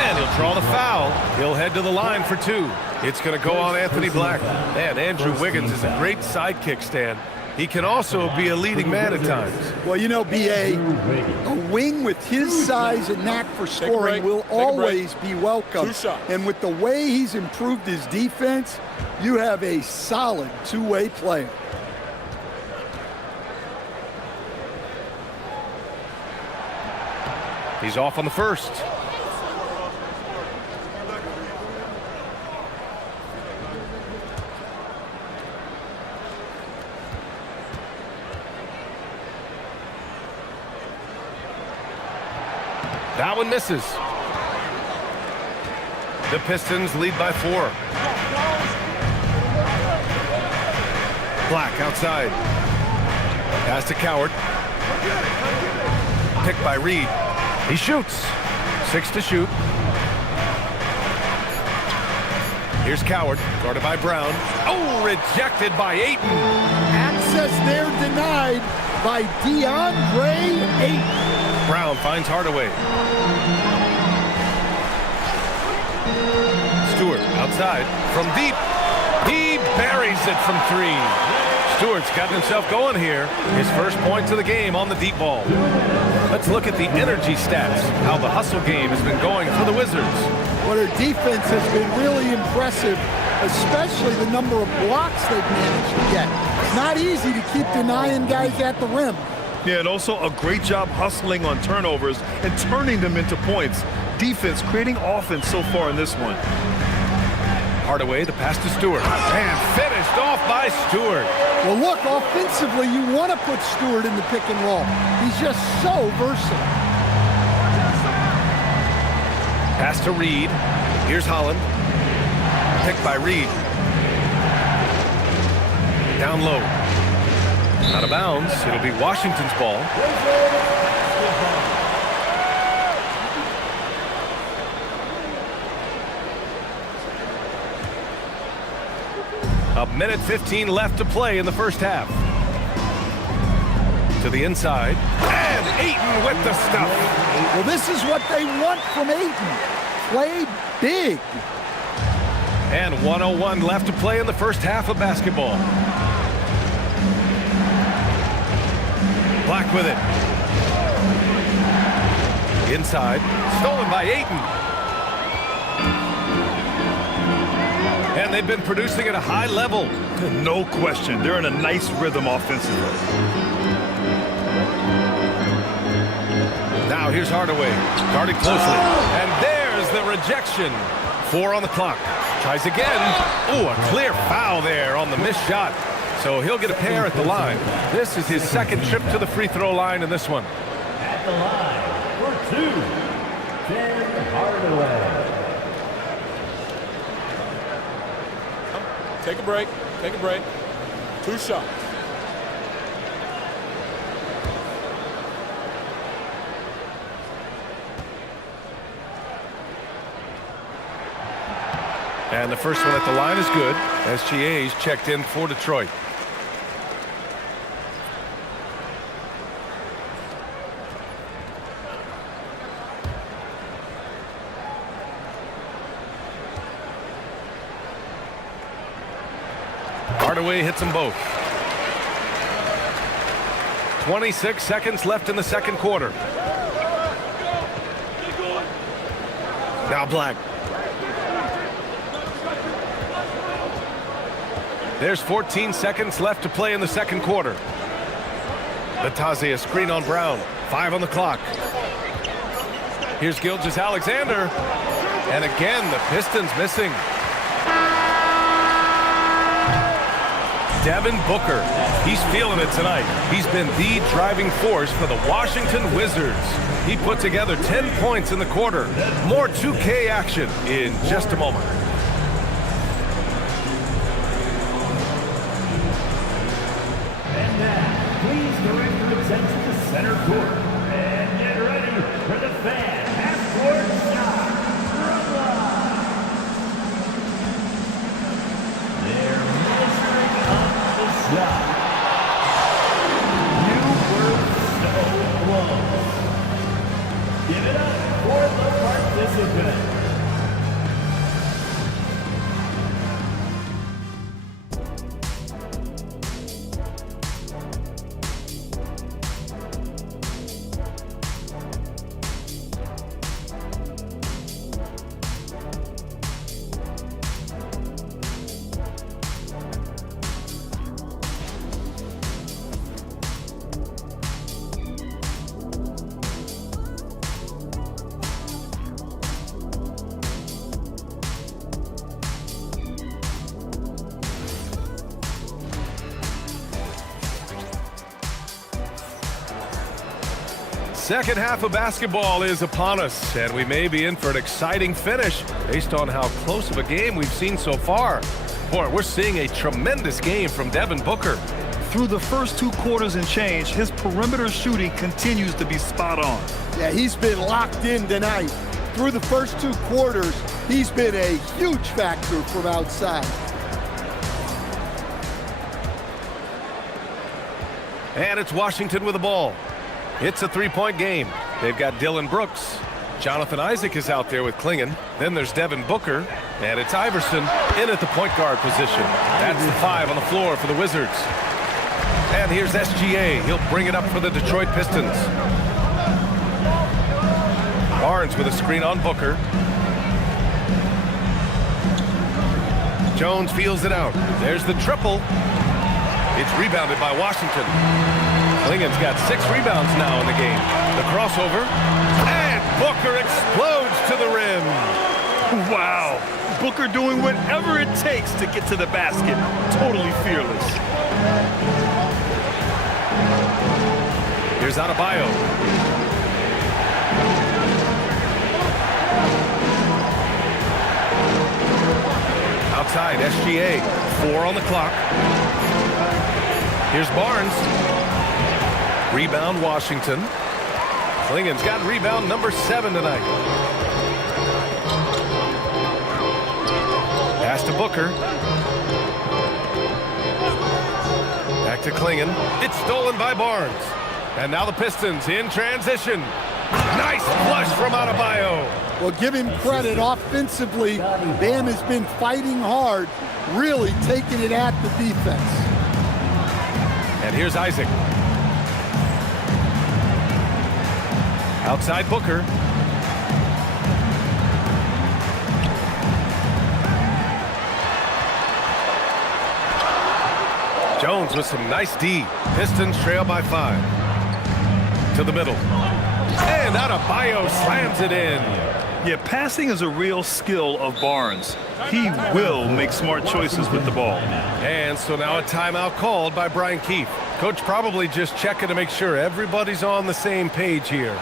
And he'll draw the foul. He'll head to the line for 2. It's going to go on Anthony Black. Man, Andrew Wiggins is a great sidekick, Stan. He can also be a leading man at times. Well, you know, B.A., a wing with his size and knack for scoring will always be welcome. And with the way he's improved his defense, you have a solid two-way player. He's off on the first. That one misses. The Pistons lead by 4. Black outside. Pass to Coward. Picked by Reed. He shoots. 6 to shoot. Here's Coward, guarded by Brown. Oh, rejected by Ayton. Access there denied by DeAndre Ayton. Brown finds Hardaway. Stewart outside from deep. He buries it from 3. Stewart's gotten himself going here. His first points of the game on the deep ball. Let's look at the energy stats, how the hustle game has been going for the Wizards. Well, their defense has been really impressive, especially the number of blocks they've managed to get. It's not easy to keep denying guys at the rim. Yeah, and also a great job hustling on turnovers and turning them into points. Defense creating offense so far in this one. Hardaway, the pass to Stewart. And finished off by Stewart. Well, look, offensively, you want to put Stewart in the pick and roll. He's just so versatile. Pass to Reed. Here's Holland. Picked by Reed. Down low. Out of bounds. It'll be Washington's ball. A minute 15 left to play in the first half. To the inside. And Ayton with the stuff. Well, this is what they want from Ayton. Play big. And 1:01 left to play in the first half of basketball. Black with it. Inside. Stolen by Ayton. And they've been producing at a high level. No question. They're in a nice rhythm offensively. Now here's Hardaway. Guarded closely. And there's the rejection. 4 on the clock. Tries again. Ooh, a clear foul there on the missed shot. So he'll get a pair at the line. This is his second trip to the free throw line in this one. At the line for 2, Tim Hardaway. Take a break. Take a break. 2 shots. And the first one at the line is good. SGA's checked in for Detroit. Hardaway hits them both. 26 seconds left in the second quarter. Now Black. There's 14 seconds left to play in the second quarter. Batazzi, a screen on Brown. 5 on the clock. Here's Gilgeous-Alexander. And again, the Pistons missing. Devin Booker. He's feeling it tonight. He's been the driving force for the Washington Wizards. He put together 10 points in the quarter. More 2K action in just a moment. And now, please direct your attention to center court. And get ready for the fan half-court shot. They're measuring up the shot. You were so close. Give it up for the participant. Second half of basketball is upon us, and we may be in for an exciting finish based on how close of a game we've seen so far. Boy, we're seeing a tremendous game from Devin Booker. Through the first 2 quarters and change, his perimeter shooting continues to be spot on. Yeah, he's been locked in tonight. Through the first 2 quarters, he's been a huge factor from outside. And it's Washington with the ball. It's a 3-point game. They've got Dillon Brooks. Jonathan Isaac is out there with Klingon. Then there's Devin Booker. And it's Iverson in at the point guard position. That's the 5 on the floor for the Wizards. And here's SGA. He'll bring it up for the Detroit Pistons. Barnes with a screen on Booker. Jones feels it out. There's the triple. It's rebounded by Washington. Klingon's got 6 rebounds now in the game. The crossover. And Booker explodes to the rim. Wow. Booker doing whatever it takes to get to the basket. Totally fearless. Here's Adebayo. Outside, SGA. 4 on the clock. Here's Barnes. Rebound, Washington. Klingon's got rebound number 7 tonight. Pass to Booker. Back to Klingon. It's stolen by Barnes. And now the Pistons in transition. Nice flush from Adebayo. Well, give him credit. Offensively, Bam has been fighting hard, really taking it at the defense. And here's Isaac. Outside Booker. Jones with some nice D. Pistons trail by 5. To the middle. And Adebayo slams it in. Yeah, passing is a real skill of Barnes. He will make smart choices with the ball. And so now a timeout called by Brian Keefe. Coach probably just checking to make sure everybody's on the same page here.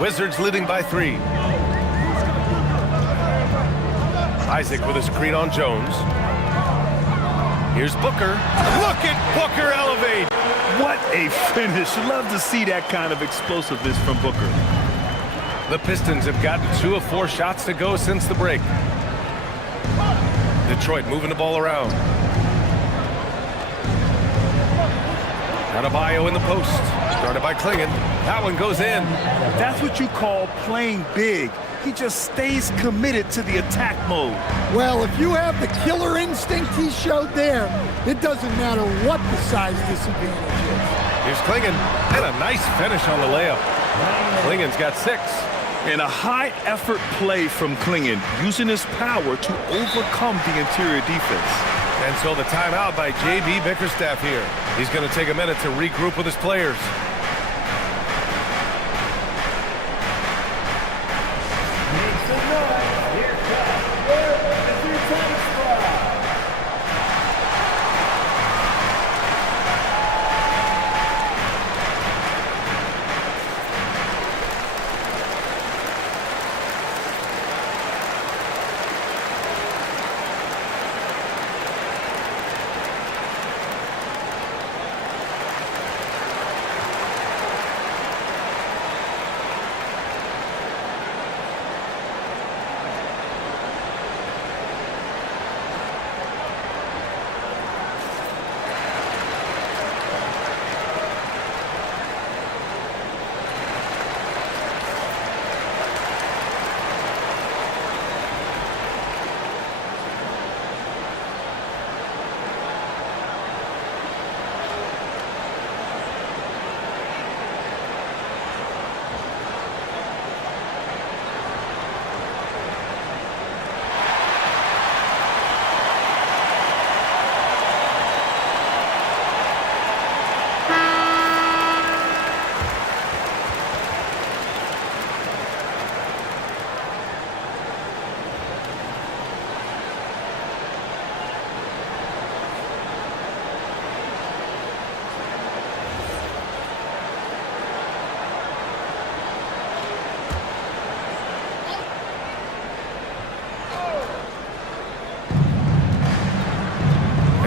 Wizards leading by 3. Isaac with a screen on Jones. Here's Booker. Look at Booker elevate. What a finish. Love to see that kind of explosiveness from Booker. The Pistons have gotten 2 of 4 shots to go since the break. Detroit moving the ball around. Adebayo in the post. Started by Klingon. That one goes in. That's what you call playing big. He just stays committed to the attack mode. Well, if you have the killer instinct he showed there, it doesn't matter what the size disadvantage is. Here's Klingon. And a nice finish on the layup. Klingon's got 6. And a high-effort play from Klingon, using his power to overcome the interior defense. And so the timeout by J.B. Bickerstaff here. He's going to take a minute to regroup with his players.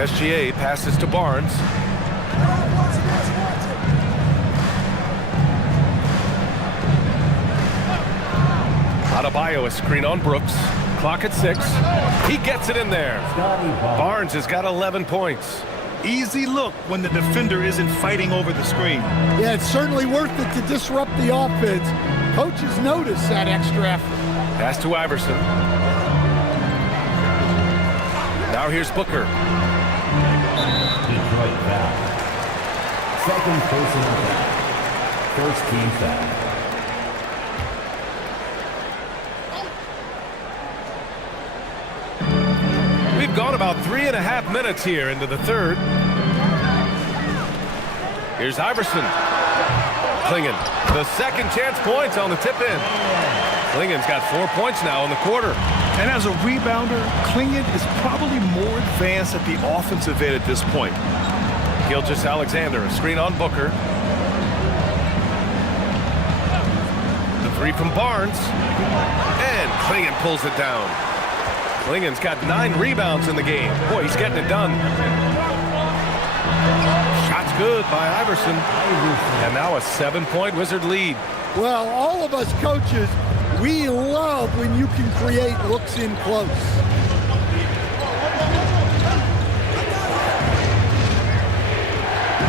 SGA passes to Barnes. Adebayo, a screen on Brooks. Clock at 6. He gets it in there. Barnes has got 11 points. Easy look when the defender isn't fighting over the screen. Yeah, it's certainly worth it to disrupt the offense. Coaches notice that extra effort. Pass to Iverson. Now here's Booker. Detroit foul. Second personal foul. First team foul. We've gone about 3.5 minutes here into the third. Here's Iverson. Klingon, the second chance points on the tip in. Klingon's got 4 points now in the quarter. And as a rebounder, Klingon is probably more advanced at the offensive end at this point. Gilgeous-Alexander, a screen on Booker. The three from Barnes. And Klingon pulls it down. Klingon's got 9 rebounds in the game. Boy, he's getting it done. Shot's good by Iverson. And now a 7-point Wizard lead. Well, all of us coaches, we love when you can create looks in close.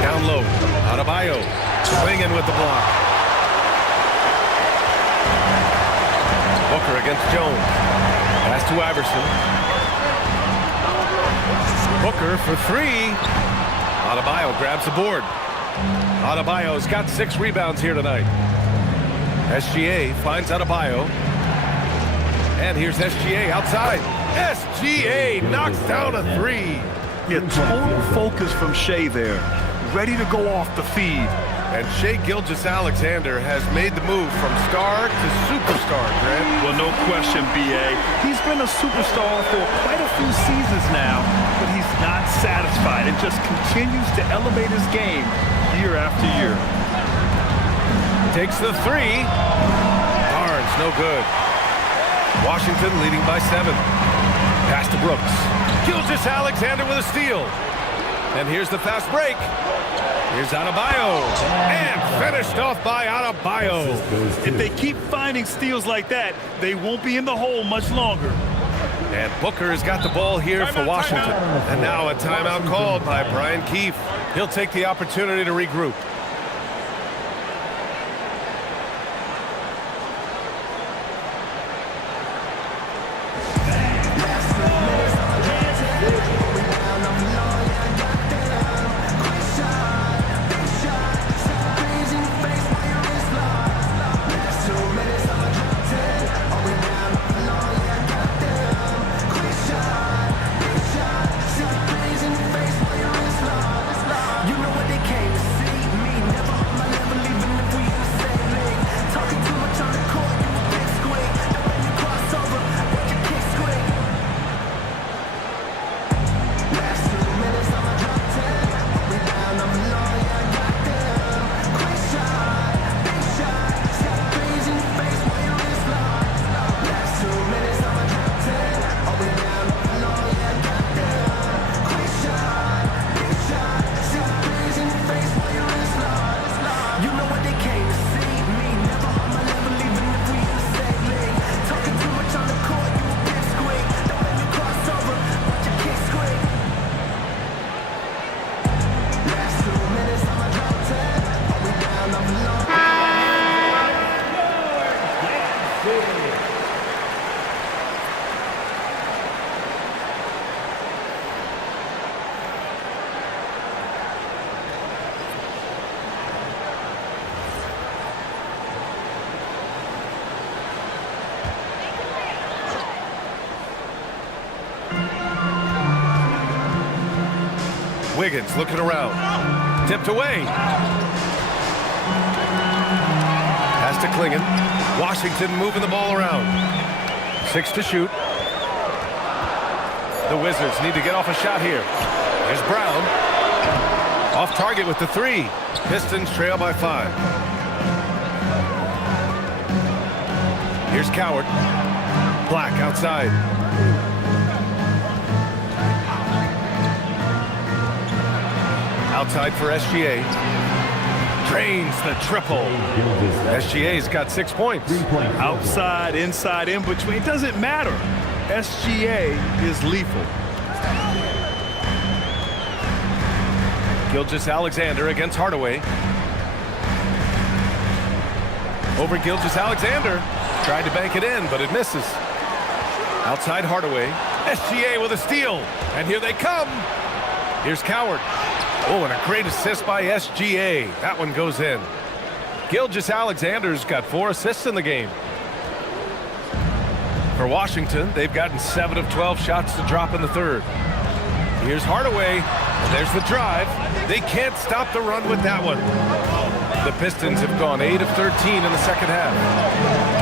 Down low, Adebayo, Klingon with the block. Booker against Jones. Pass to Iverson. Booker for 3. Adebayo grabs the board. Adebayo's got 6 rebounds here tonight. SGA finds Adebayo. And here's SGA outside. SGA knocks down a 3. Yeah, total focus from Shea there. Ready to go off the feed. And Shai Gilgeous-Alexander has made the move from star to superstar, Grant. Well, no question, B.A. He's been a superstar for quite a few seasons now, but he's not satisfied and just continues to elevate his game year after year. Takes the 3. Barnes, no good. Washington leading by 7. Pass to Brooks. Gilgeous-Alexander with a steal. And here's the fast break. Here's Adebayo. And finished off by Adebayo. If they keep finding steals like that, they won't be in the hole much longer. And Booker has got the ball here for Washington. And now a timeout called by Brian Keefe. He'll take the opportunity to regroup. Wiggins looking around. Tipped away. Pass to Klingon. Washington moving the ball around. 6 to shoot. The Wizards need to get off a shot here. There's Brown. Off target with the 3. Pistons trail by 5. Here's Coward. Black outside. Outside for SGA. Drains the triple. SGA's got 6 points. Outside, inside, in between, doesn't matter. SGA is lethal. Gilgeous-Alexander against Hardaway. Over Gilgeous-Alexander. Tried to bank it in, but it misses. Outside Hardaway. SGA with a steal. And here they come. Here's Coward. Oh, and a great assist by SGA. That one goes in. Gilgeous-Alexander's got 4 assists in the game. For Washington, they've gotten 7 of 12 shots to drop in the third. Here's Hardaway. And there's the drive. They can't stop the run with that one. The Pistons have gone 8 of 13 in the second half.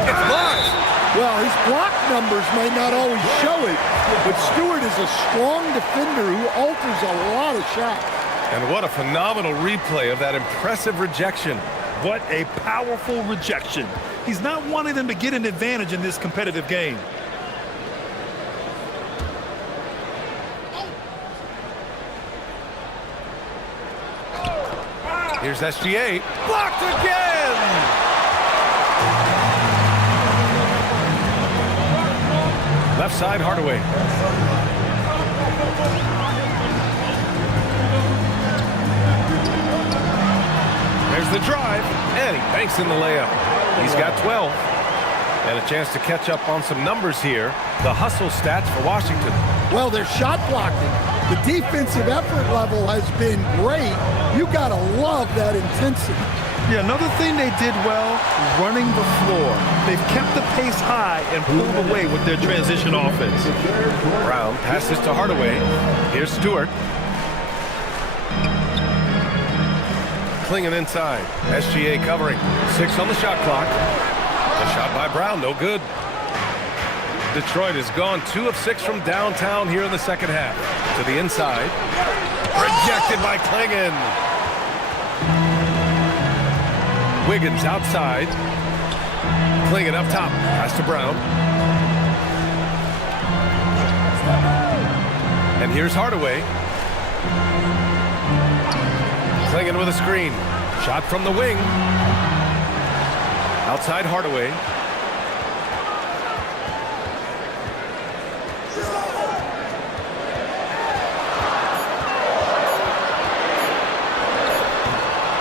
It's blocked. Well, his block numbers may not always show it, but Stewart is a strong defender who alters a lot of shots. And what a phenomenal replay of that impressive rejection. What a powerful rejection. He's not wanting them to get an advantage in this competitive game. Here's SGA. Blocked again! Left side, Hardaway. There's the drive, and he banks in the layup. He's got 12. And a chance to catch up on some numbers here. The hustle stats for Washington. Well, they're shot blocking. The defensive effort level has been great. You got to love that intensity. Yeah, another thing they did well, running the floor. They've kept the pace high and pulled away with their transition offense. Brown passes to Hardaway. Here's Stewart. Klingin inside. SGA covering. 6 on the shot clock. A shot by Brown, no good. Detroit has gone 2 of 6 from downtown here in the second half. To the inside. Rejected by Klingin. Wiggins outside. Klingin up top. Pass to Brown. And here's Hardaway. Klingin with a screen. Shot from the wing. Outside Hardaway.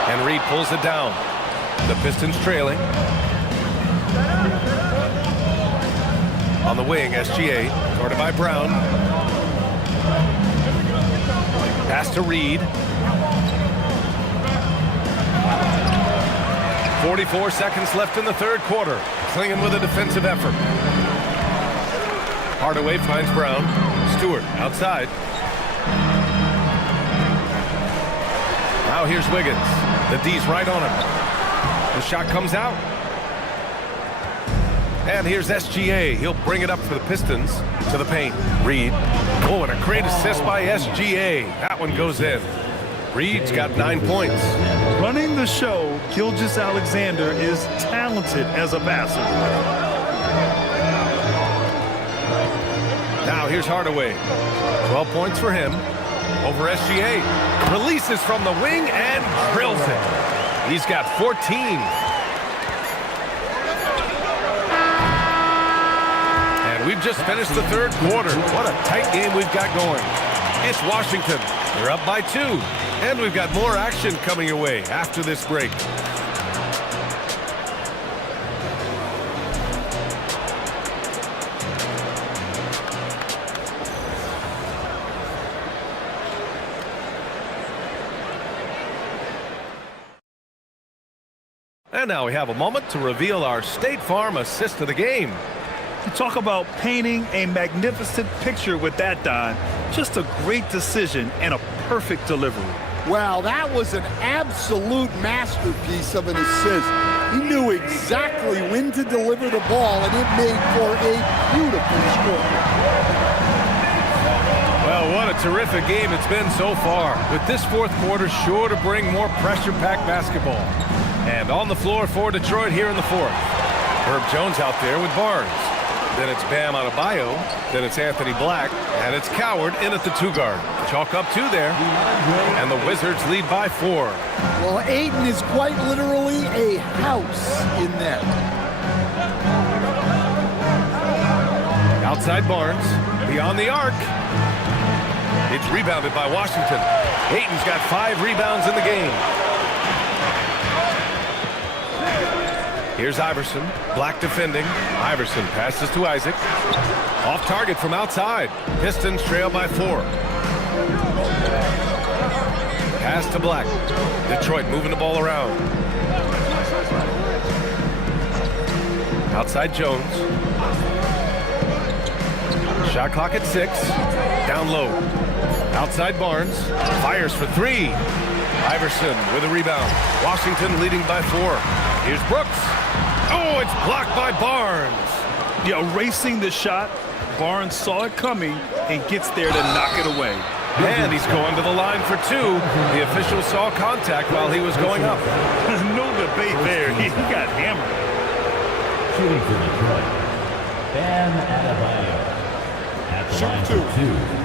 And Reed pulls it down. The Pistons trailing. On the wing, SGA. Guarded by Brown. Pass to Reed. 44 seconds left in the third quarter. Klingin with a defensive effort. Hardaway finds Brown. Stewart outside. Now here's Wiggins. The D's right on him. The shot comes out. And here's SGA. He'll bring it up for the Pistons to the paint. Reed. Oh, and a great assist by SGA. That one goes in. Reed's got 9 points. Running the show, Gilgeous-Alexander is talented as a passer. Now here's Hardaway. 12 points for him. Over SGA. Releases from the wing and drills it. He's got 14. And we've just finished the third quarter. What a tight game we've got going. It's Washington. They're up by 2. And we've got more action coming your way after this break. And now we have a moment to reveal our State Farm assist of the game. You talk about painting a magnificent picture with that, Don. Just a great decision and a perfect delivery. Wow, that was an absolute masterpiece of an assist. He knew exactly when to deliver the ball, and it made for a beautiful score. Well, what a terrific game it's been so far, with this fourth quarter sure to bring more pressure-packed basketball. And on the floor for Detroit here in the fourth. Herb Jones out there with Barnes. Then it's Bam Adebayo. Then it's Anthony Black. And it's Coward in at the 2 guard. Chalk up 2 there. And the Wizards lead by 4. Well, Ayton is quite literally a house in there. Outside Barnes. Beyond the arc. It's rebounded by Washington. Ayton's got 5 rebounds in the game. Here's Iverson. Black defending. Iverson passes to Isaac. Off target from outside. Pistons trail by 4. Pass to Black. Detroit moving the ball around. Outside Jones. Shot clock at 6. Down low. Outside Barnes. Fires for 3. Iverson with a rebound. Washington leading by 4. Here's Brooks. Oh, it's blocked by Barnes. Yeah, erasing the shot. Barnes saw it coming and gets there to knock it away. And he's going to the line for 2. The official saw contact while he was going up. No debate there. He got hammered. Shooting for Detroit, Bam Adebayo. At the line for 2.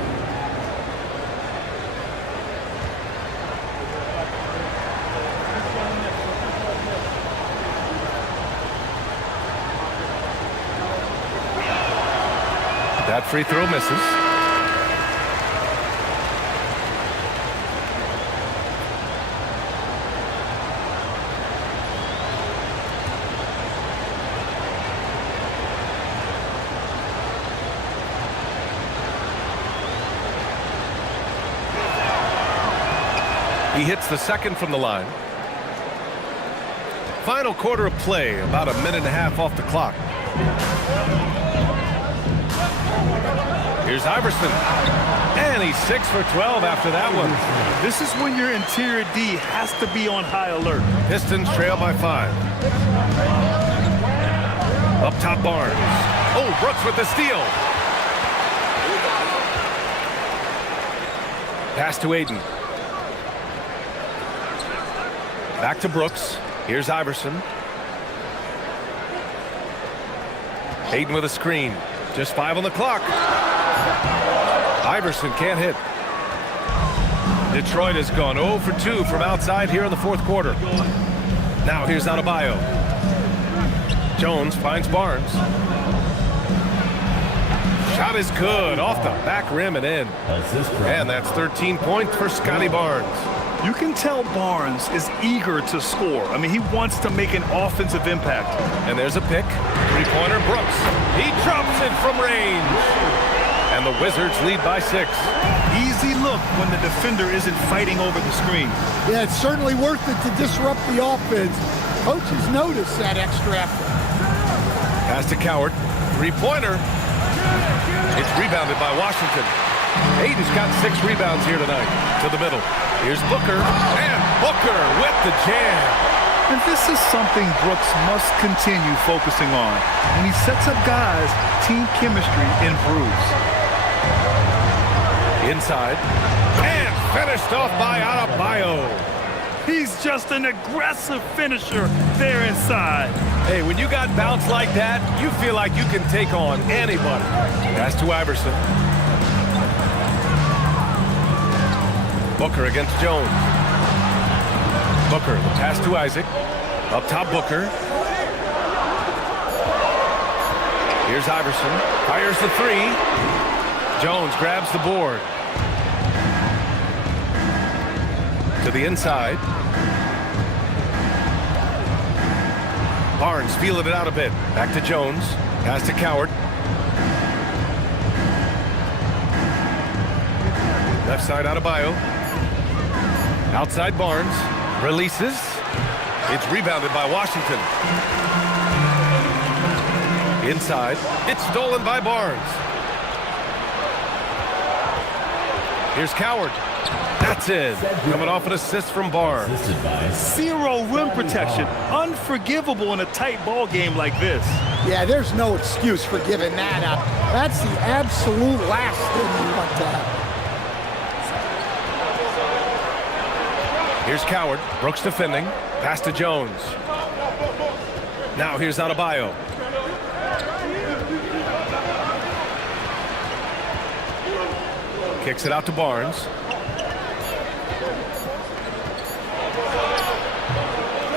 That free throw misses. He hits the second from the line. Final quarter of play, about a minute and a half off the clock. Here's Iverson. And he's 6 for 12 after that one. This is when your interior D has to be on high alert. Pistons trail by 5. Up top Barnes. Oh, Brooks with the steal. Pass to Ayton. Back to Brooks. Here's Iverson. Ayton with a screen. Just 5 on the clock. Iverson can't hit. Detroit has gone 0 for 2 from outside here in the 4th quarter. Now here's Adebayo. Jones finds Barnes. Shot is good. Off the back rim and in. And that's 13 points for Scotty Barnes. You can tell Barnes is eager to score. I mean, he wants to make an offensive impact. And there's a pick. 3-pointer Brooks. He drops it from range. And the Wizards lead by 6. Easy look when the defender isn't fighting over the screen. Yeah, it's certainly worth it to disrupt the offense. Coaches notice that extra effort. Pass to Coward. 3-pointer. It's rebounded by Washington. Ayton's got 6 rebounds here tonight. To the middle. Here's Booker. And Booker with the jam. And this is something Brooks must continue focusing on. When he sets up guys, team chemistry improves. Inside. And finished off by Adebayo. He's just an aggressive finisher there inside. Hey, when you got bounce like that, you feel like you can take on anybody. Pass to Iverson. Booker against Jones. Booker, the pass to Isaac. Up top, Booker. Here's Iverson. Fires the 3. Jones grabs the board. To the inside. Barnes feeling it out a bit. Back to Jones. Pass to Coward. Left side Adebayo. Outside Barnes. Releases. It's rebounded by Washington. Inside. It's stolen by Barnes. Here's Coward. That's it. Coming off an assist from Barnes. 0 rim protection. Unforgivable in a tight ball game like this. Yeah, there's no excuse for giving that up. That's the absolute last thing you want to have. Here's Coward. Brooks defending. Pass to Jones. Now here's Adebayo. Kicks it out to Barnes.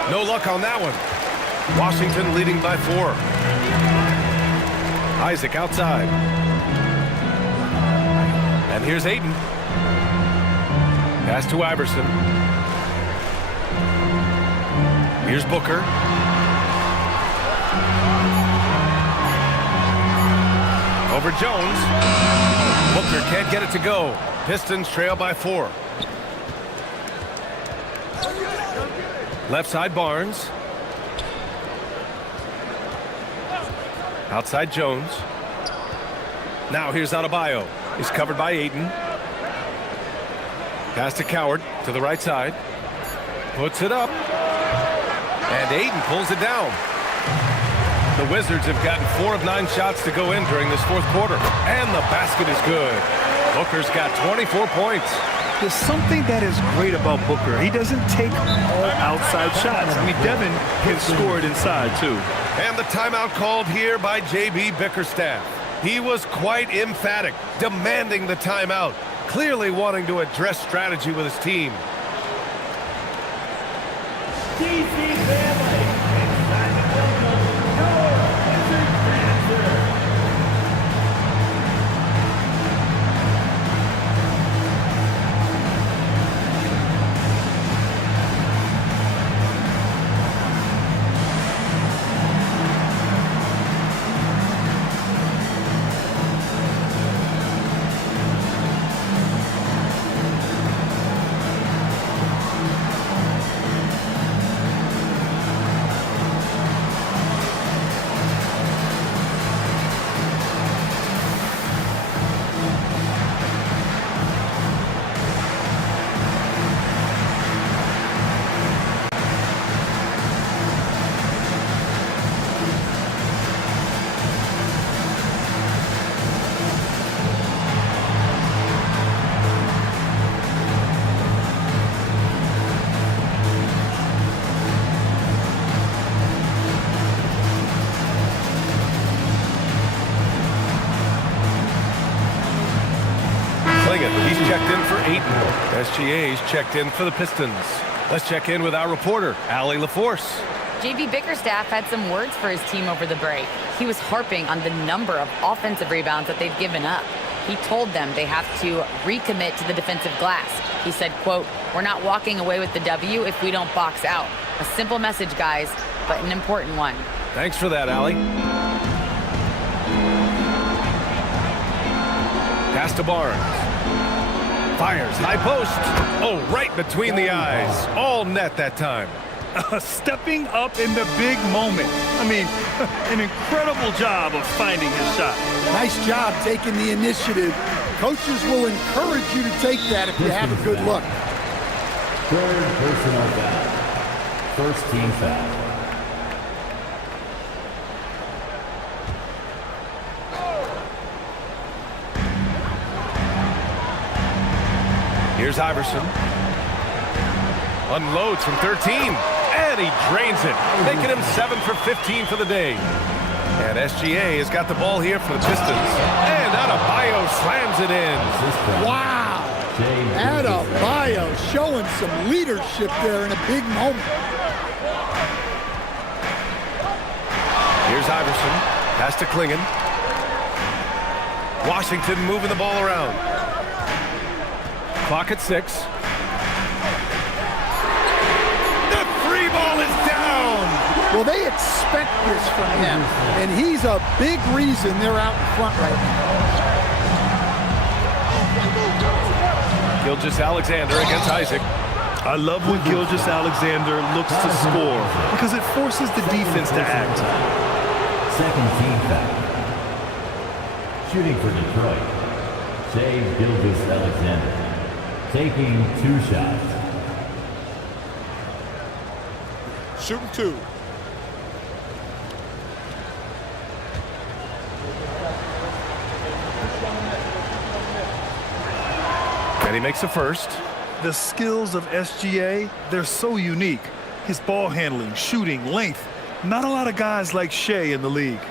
No luck on that one. Washington leading by 4. Isaac outside. And here's Ayton. Pass to Iverson. Here's Booker. Over Jones. Booker can't get it to go. Pistons trail by 4. Left side Barnes. Outside Jones. Now here's Adebayo. He's covered by Ayton. Pass to Coward to the right side. Puts it up. And Ayton pulls it down. The Wizards have gotten 4 of 9 shots to go in during this 4th quarter. And the basket is good. Booker's got 24 points. There's something that is great about Booker. He doesn't take all outside shots. I mean, Devin can score it inside, too. And the timeout called here by J.B. Bickerstaff. He was quite emphatic, demanding the timeout, clearly wanting to address strategy with his team. DC family, it's time to welcome your Wizard dancer. He's checked in for Ayton. SGA's checked in for the Pistons. Let's check in with our reporter, Allie LaForce. J.B. Bickerstaff had some words for his team over the break. He was harping on the number of offensive rebounds that they've given up. He told them they have to recommit to the defensive glass. He said, quote, "We're not walking away with the W if we don't box out." A simple message, guys, but an important one. Thanks for that, Allie. Pass to Barnes. Fires, high post. Oh, right between the eyes. All net that time. Stepping up in the big moment. I mean, an incredible job of finding his shot. Nice job taking the initiative. Coaches will encourage you to take that if you have a good look. Third personal foul. First team foul. Here's Iverson. Unloads from 13. And he drains it, making him 7 for 15 for the day. And SGA has got the ball here for the Pistons. And Adebayo slams it in. Wow. Adebayo showing some leadership there in a big moment. Here's Iverson. Pass to Klingon. Washington moving the ball around. Clock at 6. The free ball is down. Well, they expect this from him, and he's a big reason they're out in front right now. Gilgeous-Alexander against Isaac. I love when Gilgeous-Alexander looks to score because it forces the defense to act. Second team foul. Shooting for Detroit, Shai Gilgeous-Alexander. Taking 2 shots. Shooting 2. And he makes the first. The skills of SGA, they're so unique. His ball handling, shooting, length. Not a lot of guys like Shai in the league.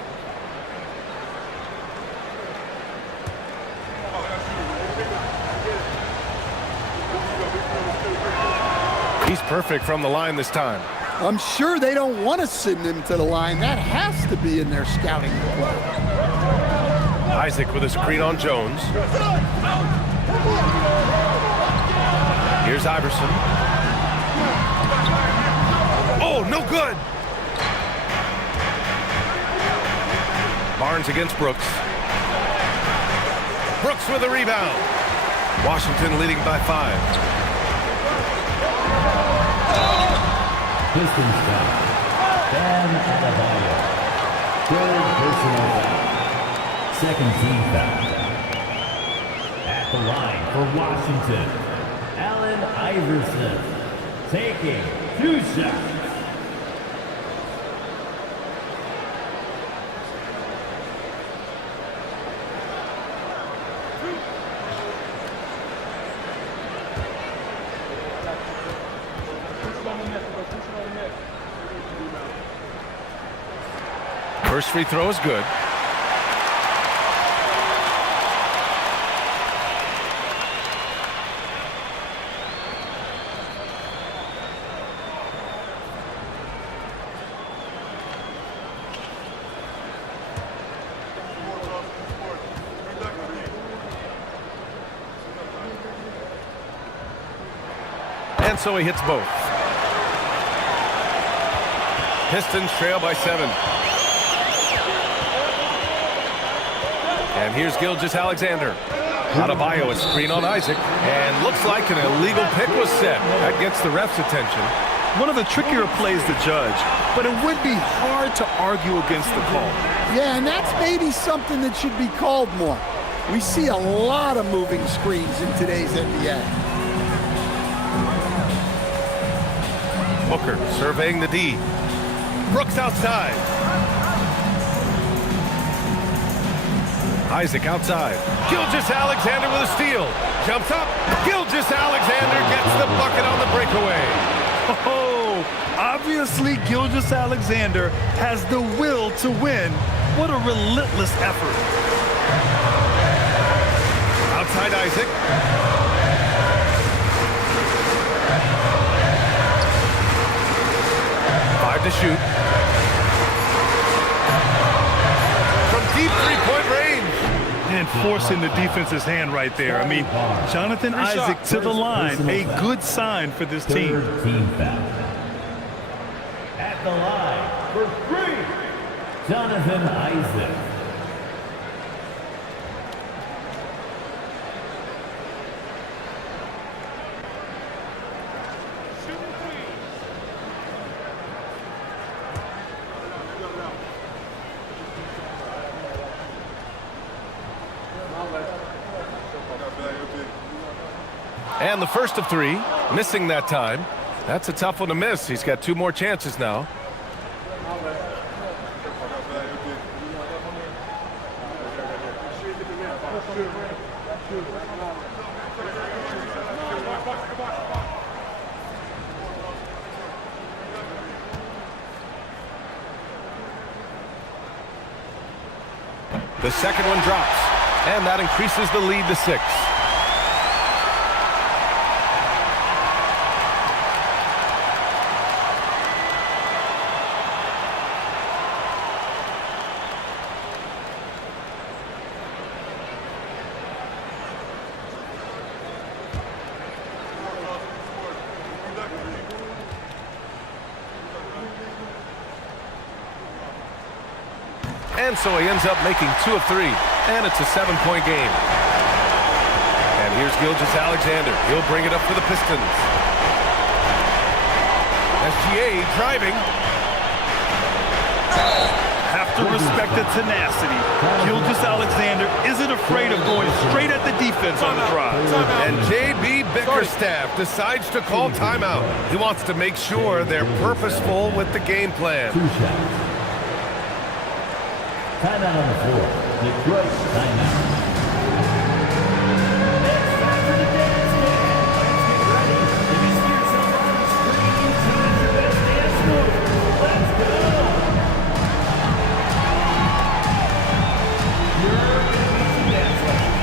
He's perfect from the line this time. I'm sure they don't want to send him to the line. That has to be in their scouting report. Isaac with a screen on Jones. Here's Iverson. Oh, no good. Barnes against Brooks. Brooks with a rebound. Washington leading by 5. Pistons foul. Bam Adebayo. Third personal foul. Second team foul. At the line for Washington, Allen Iverson taking 2 shots. First free throw is good. And so he hits both. Pistons trail by 7. And here's Gilgeous-Alexander. Adebayo, a screen on Isaac. And looks like an illegal pick was set. That gets the ref's attention. One of the trickier plays to judge, but it would be hard to argue against the call. Yeah, and that's maybe something that should be called more. We see a lot of moving screens in today's NBA. Booker surveying the D. Brooks outside. Isaac outside. Gilgeous-Alexander with a steal. Jumps up. Gilgeous-Alexander gets the bucket on the breakaway. Oh, obviously Gilgeous-Alexander has the will to win. What a relentless effort. Outside Isaac. To shoot. From deep three-point range. And forcing the defense's hand right there. I mean, Jonathan Isaac to the line. A good sign for this team. Third team foul. At the line for 3, Jonathan Isaac. And the first of 3, missing that time. That's a tough one to miss. He's got 2 more chances now. The second one drops, and that increases the lead to 6. And so he ends up making 2 of 3, and it's a 7-point game. And here's Gilgeous-Alexander. He'll bring it up for the Pistons. SGA driving. Have to respect the tenacity. Gilgeous-Alexander isn't afraid of going straight at the defense on the drive. And J.B. Bickerstaff decides to call timeout. He wants to make sure they're purposeful with the game plan. 2 shots. Timeout on the floor. Detroit timeout. It's time for the dance game. Let's get ready. If you see yourself on the screen, choose your best dance move. Let's go. Your amazing dance lesson.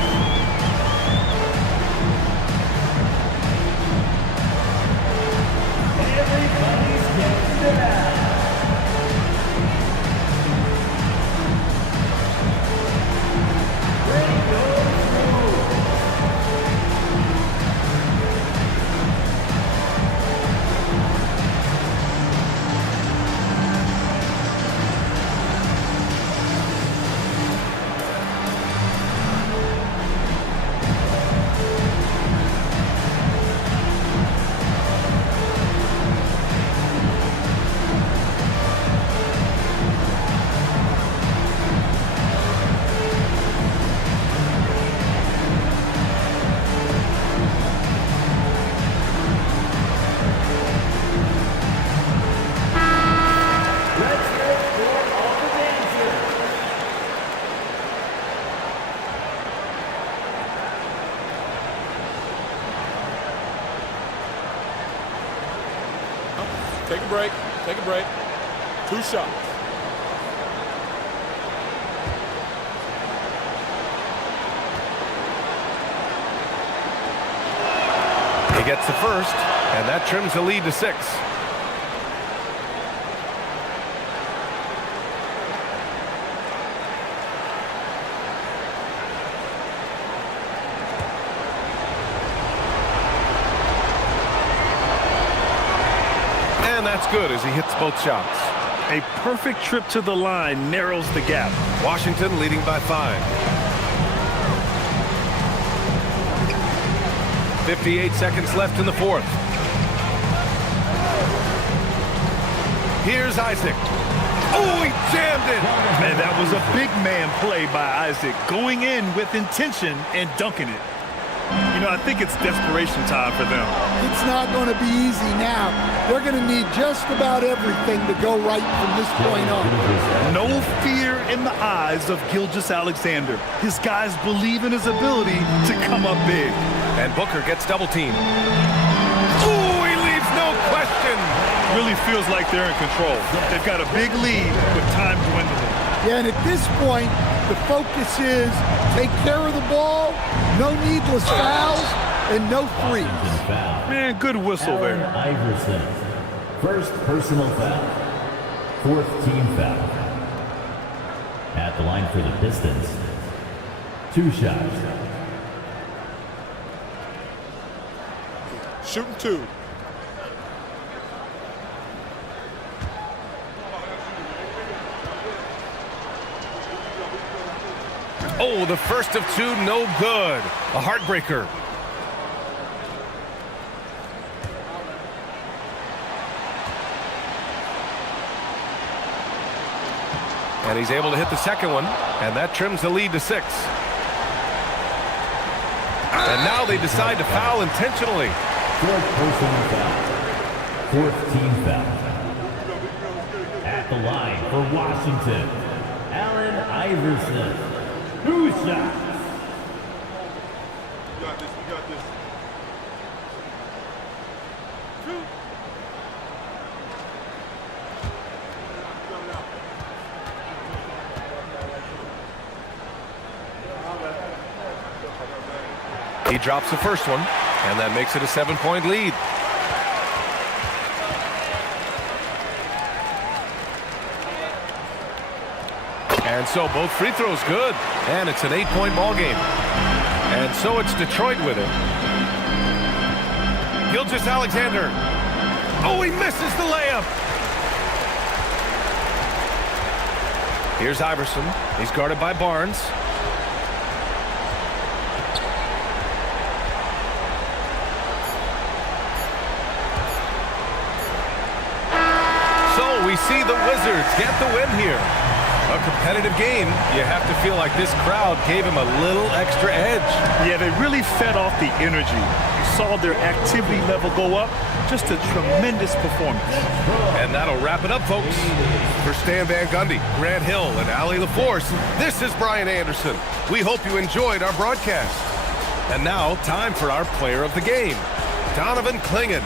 Take a break. Take a break. 2 shots. He gets the first, and that trims the lead to 6. And that's good as he hits both shots. A perfect trip to the line narrows the gap. Washington leading by 5. 58 seconds left in the 4th. Here's Isaac. Oh, he jammed it. Man, that was a big man play by Isaac, going in with intention and dunking it. You know, I think it's desperation time for them. It's not going to be easy now. They're going to need just about everything to go right from this point on. No fear in the eyes of Gilgeous-Alexander. His guys believe in his ability to come up big. And Booker gets double teamed. Oh, he leaves no question. Really feels like they're in control. They've got a big lead with time dwindling. Yeah, and at this point, the focus is take care of the ball, no needless fouls, and no threes. Man, good whistle there. Allen Iverson, first personal foul, 4th team foul. At the line for the Pistons, 2 shots. Shooting 2. Oh, the first of 2, no good. A heartbreaker. And he's able to hit the second one, and that trims the lead to 6. And now they decide to foul intentionally. 4th personal foul, 4th team foul. At the line for Washington, Allen Iverson, 2 shots. We got this. We got this. 2. He drops the first one, and that makes it a 7-point lead. And so both free throws good, and it's an 8-point ball game. And so it's Detroit with it. Gilgeous-Alexander. Oh, he misses the layup. Here's Iverson. He's guarded by Barnes. So we see the Wizards get the win here. A competitive game. You have to feel like this crowd gave him a little extra edge. Yeah, they really fed off the energy. You saw their activity level go up. Just a tremendous performance. And that'll wrap it up, folks. For Stan Van Gundy, Grant Hill, and Allie LaForce, this is Brian Anderson. We hope you enjoyed our broadcast. And now, time for our player of the game, Donovan Clingan.